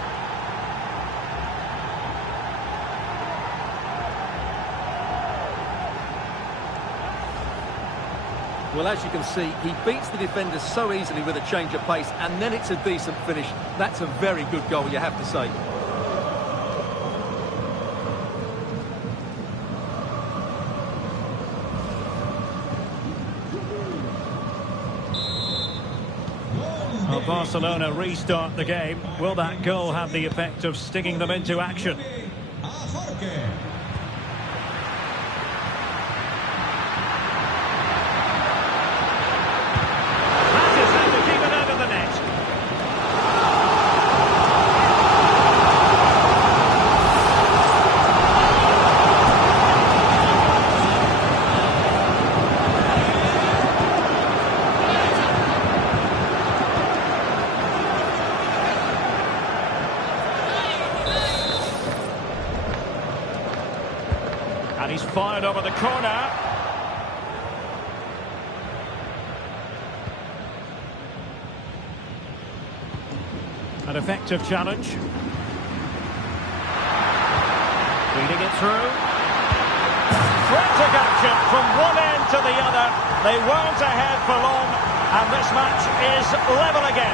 Well, as you can see, he beats the defenders so easily with a change of pace, and then it's a decent finish. That's a very good goal, you have to say. Well, Barcelona restart the game. Will that goal have the effect of stinging them into action? And he's fired over the corner. An effective challenge. Feeding it through. Frantic action from one end to the other. They weren't ahead for long, and this match is level again.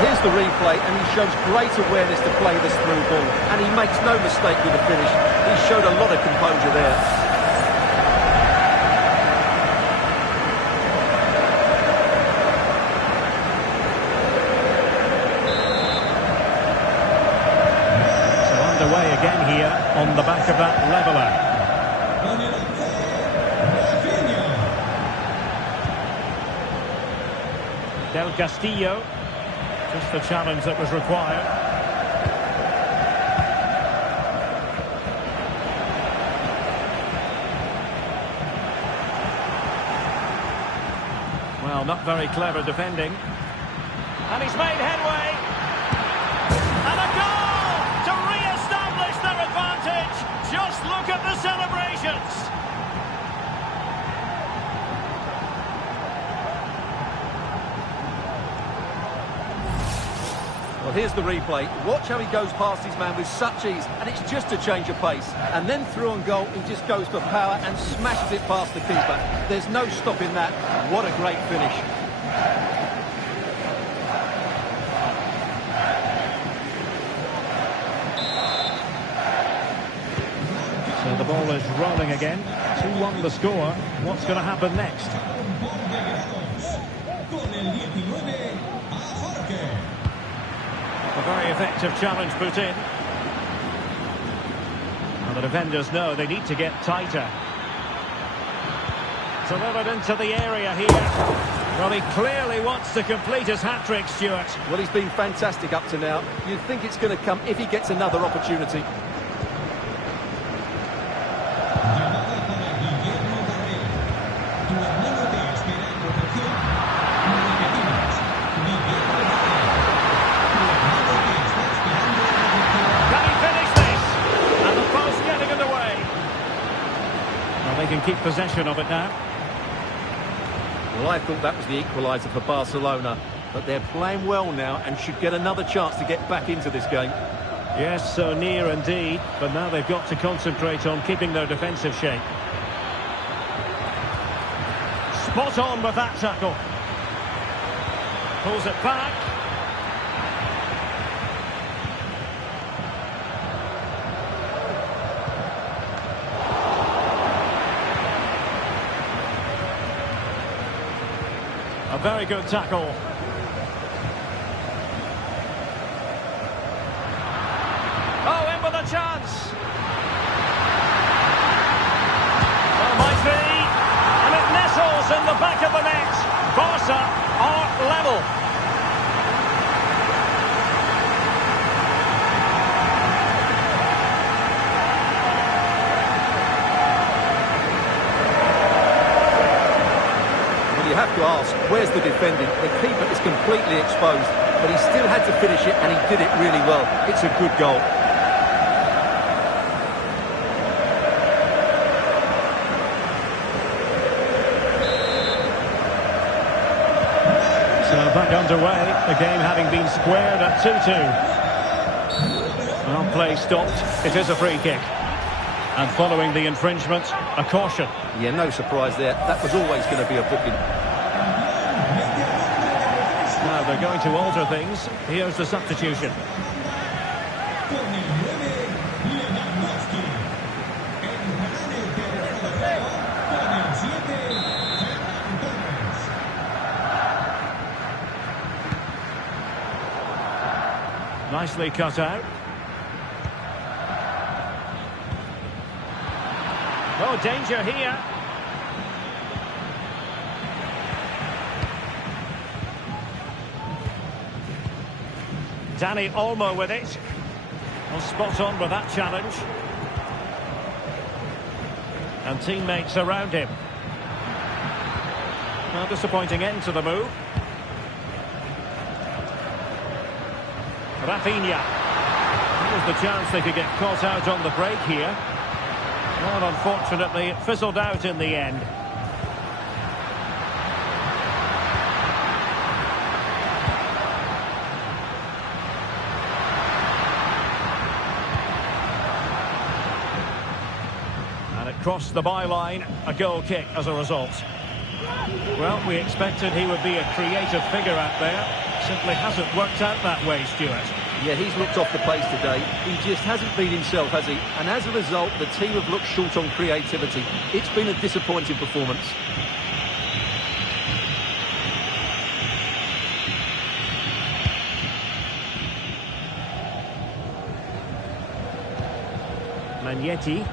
Here's the replay, and he shows great awareness to play this through ball, and he makes no mistake with the finish. He showed a lot of composure there. So underway again here on the back of that leveller. Del Castillo. Just the challenge that was required. Well, not very clever defending. And he's made headway. And a goal to re-establish their advantage. Just look at the celebrations. Well, here's the replay. Watch how he goes past his man with such ease, and it's just a change of pace. And then through on goal, he just goes for power and smashes it past the keeper. There's no stopping that. What a great finish. ball is rolling again. 2-1 the score. What's going to happen next? A very effective challenge put in. And the defenders know they need to get tighter. Delivered into the area here. Well, he clearly wants to complete his hat-trick, Stuart. Well, he's been fantastic up to now. You'd think it's going to come if he gets another opportunity. Can he finish this? And the post getting it away. Well, they can keep possession of it now. Well, I thought that was the equaliser for Barcelona, but they're playing well now and should get another chance to get back into this game. Yes, so near indeed, but now they've got to concentrate on keeping their defensive shape. Spot on with that tackle. Pulls it back. A very good tackle. Oh, in with a chance. Well, might be. And it nestles in the back of the net. Barca are level. You have to ask, where's the defending? The keeper is completely exposed, but he still had to finish it, and he did it really well. It's a good goal. So back underway, the game having been squared at 2-2. Well, play stopped. It is a free kick. And following the infringement, a caution. Yeah, no surprise there. That was always going to be a booking. Now they're going to alter things. Here's the substitution. Nicely cut out. Oh, danger here. Dani Olmo with it. Well, spot on with that challenge. And teammates around him. Well, disappointing end to the move. Rafinha. Here's the chance they could get caught out on the break here. Well, unfortunately, it fizzled out in the end. And it crossed the byline, a goal kick as a result. Well, we expected he would be a creative figure out there. Simply hasn't worked out that way, Stuart. Yeah, he's looked off the pace today. He just hasn't been himself, has he? And as a result, the team have looked short on creativity. It's been a disappointing performance. Magnetti.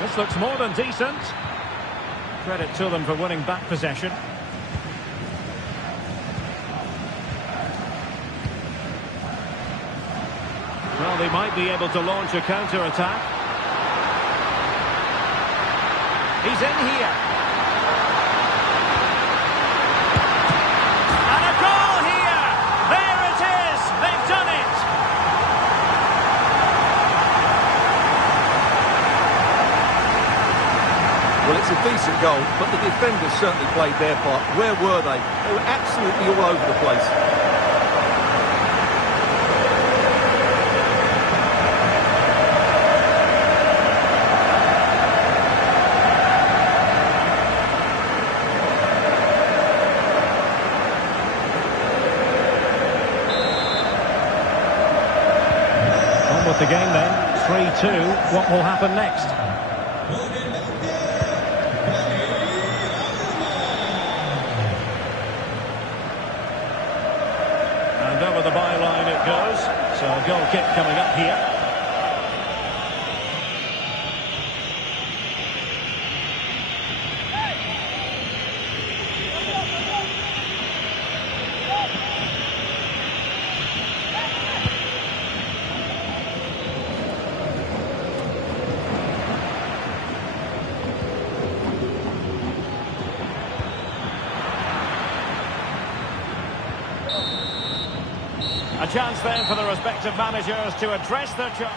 This looks more than decent. Credit to them for winning back possession. Well, they might be able to launch a counter-attack. He's in here. And a goal here! There it is! They've done it! Well, it's a decent goal, but the defenders certainly played their part. Where were they? They were absolutely all over the place. 2. What will happen next? And over the byline it goes. So a goal kick coming up here. A chance then for the respective managers to address their challenge.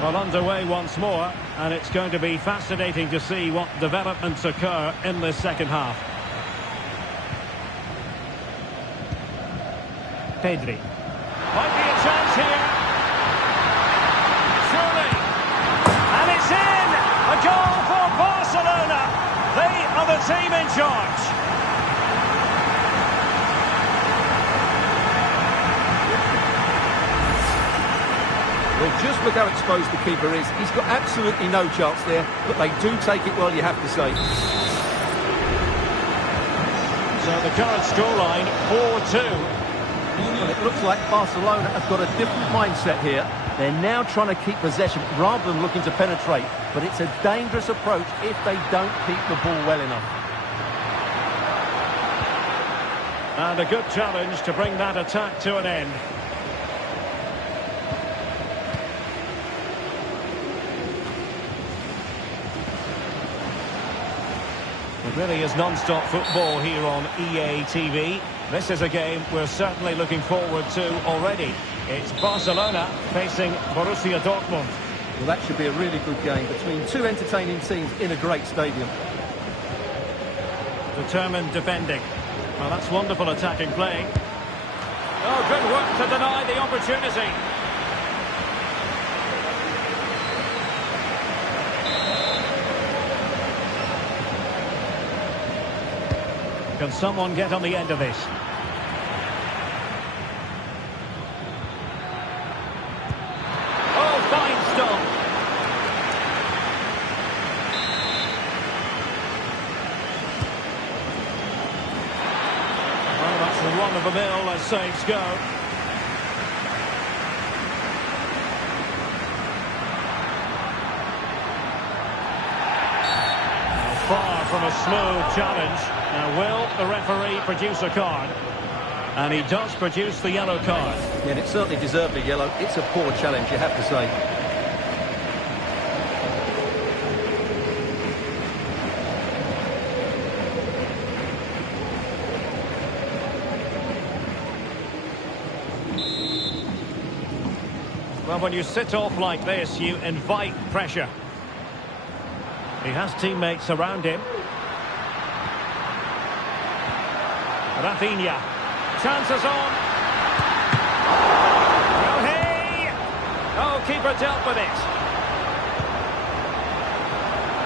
Well, underway once more, and it's going to be fascinating to see what developments occur in this second half. Pedri. Might be a chance here. Surely. And it's in! A goal for Barcelona! They are the team in charge. Well, just look how exposed the keeper is. He's got absolutely no chance there, but they do take it well, you have to say. So the current scoreline, 4-2. Well, it looks like Barcelona have got a different mindset here. They're now trying to keep possession rather than looking to penetrate. But it's a dangerous approach if they don't keep the ball well enough. And a good challenge to bring that attack to an end. It really is non-stop football here on EA TV. This is a game we're certainly looking forward to already. It's Barcelona facing Borussia Dortmund. Well, that should be a really good game between two entertaining teams in a great stadium. Determined defending. Well, that's wonderful attacking play. Oh, good work to deny the opportunity. Can someone get on the end of this? Oh, fine stop. Well, that's the run-of-the-mill as saves go. Far from a smooth challenge. Now, will the referee produce a card? And he does produce the yellow card. Yeah, and it certainly deserved a yellow. It's a poor challenge, you have to say. Well, when you sit off like this, you invite pressure. He has teammates around him. Rafinha. Chances on. Oh, hey! Oh, keeper dealt with it.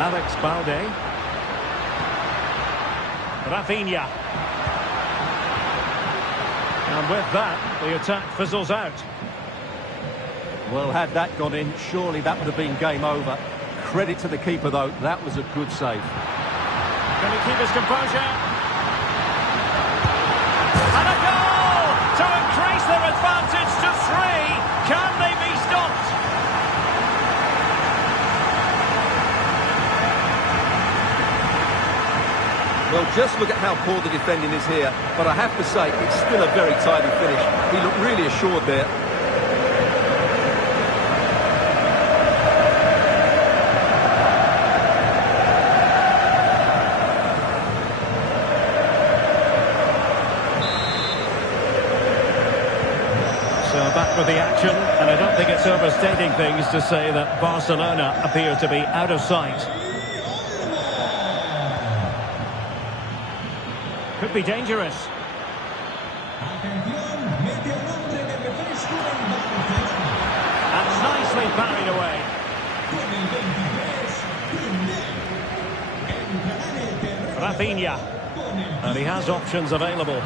Alex Balde. Rafinha. And with that, the attack fizzles out. Well, had that gone in, surely that would have been game over. Credit to the keeper, though. That was a good save. Can he keep his composure? And a goal to increase their advantage to 3. Can they be stopped? Well, just look at how poor the defending is here. But I have to say, it's still a very tidy finish. He looked really assured there. Back with the action, and I don't think it's overstating things to say that Barcelona appear to be out of sight. Could be dangerous. That's nicely parried away. Rafinha. And he has options available.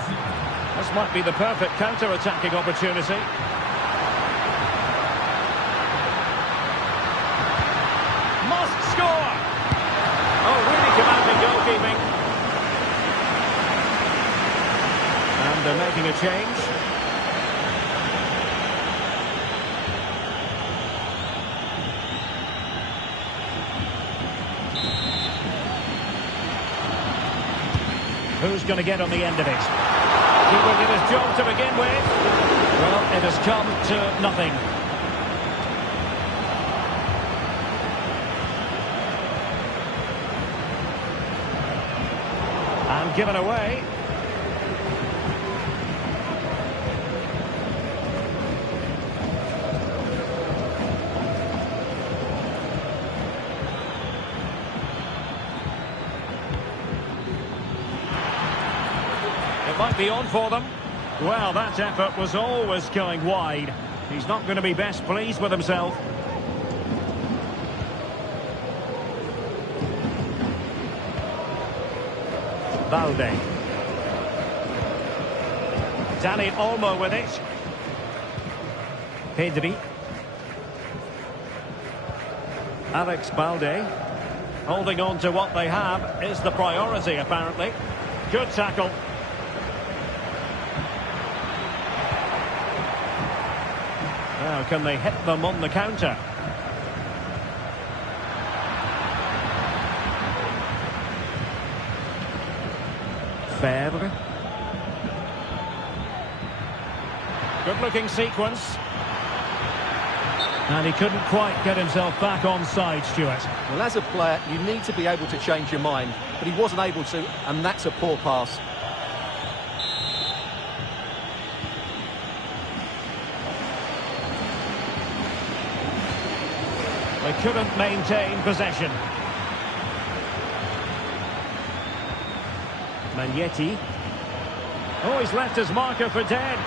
This might be the perfect counter-attacking opportunity. Must score! Oh, really commanding goalkeeping. And they're making a change. Who's going to get on the end of it? Keeper did his job to begin with. Well, it has come to nothing. And given away. It might be on for them. Well, that effort was always going wide. He's not going to be best pleased with himself. Balde. Dani Olmo with it. Pedri. Alex Balde. Holding on to what they have is the priority, apparently. Good tackle. Now, can they hit them on the counter? Febvre. Good-looking sequence. And he couldn't quite get himself back on side, Stuart. Well, as a player, you need to be able to change your mind, but he wasn't able to, and that's a poor pass. They couldn't maintain possession. Magnetti. Oh, he's left his marker for dead.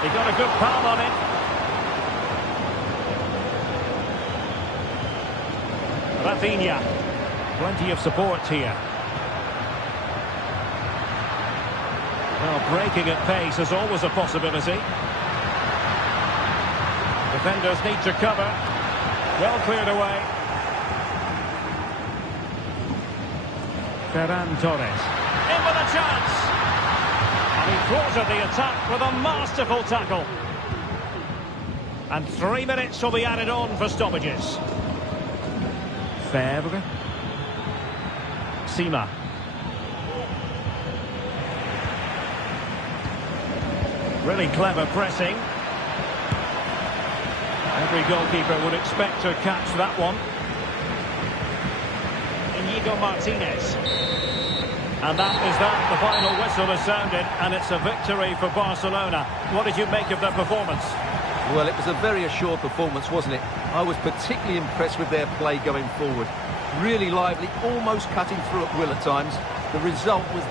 He got a good palm on it. Rafinha. Plenty of support here. Well, breaking at pace is always a possibility. Defenders need to cover. Well cleared away. Ferran Torres. In with a chance. And he thwarted the attack with a masterful tackle. And 3 minutes will be added on for stoppages. Febvre. Sima. Really clever pressing. Every goalkeeper would expect to catch that one. Inigo Martinez. And that is that. The final whistle has sounded, and it's a victory for Barcelona. What did you make of their performance? Well, it was a very assured performance, wasn't it? I was particularly impressed with their play going forward. Really lively, almost cutting through at will at times. The result was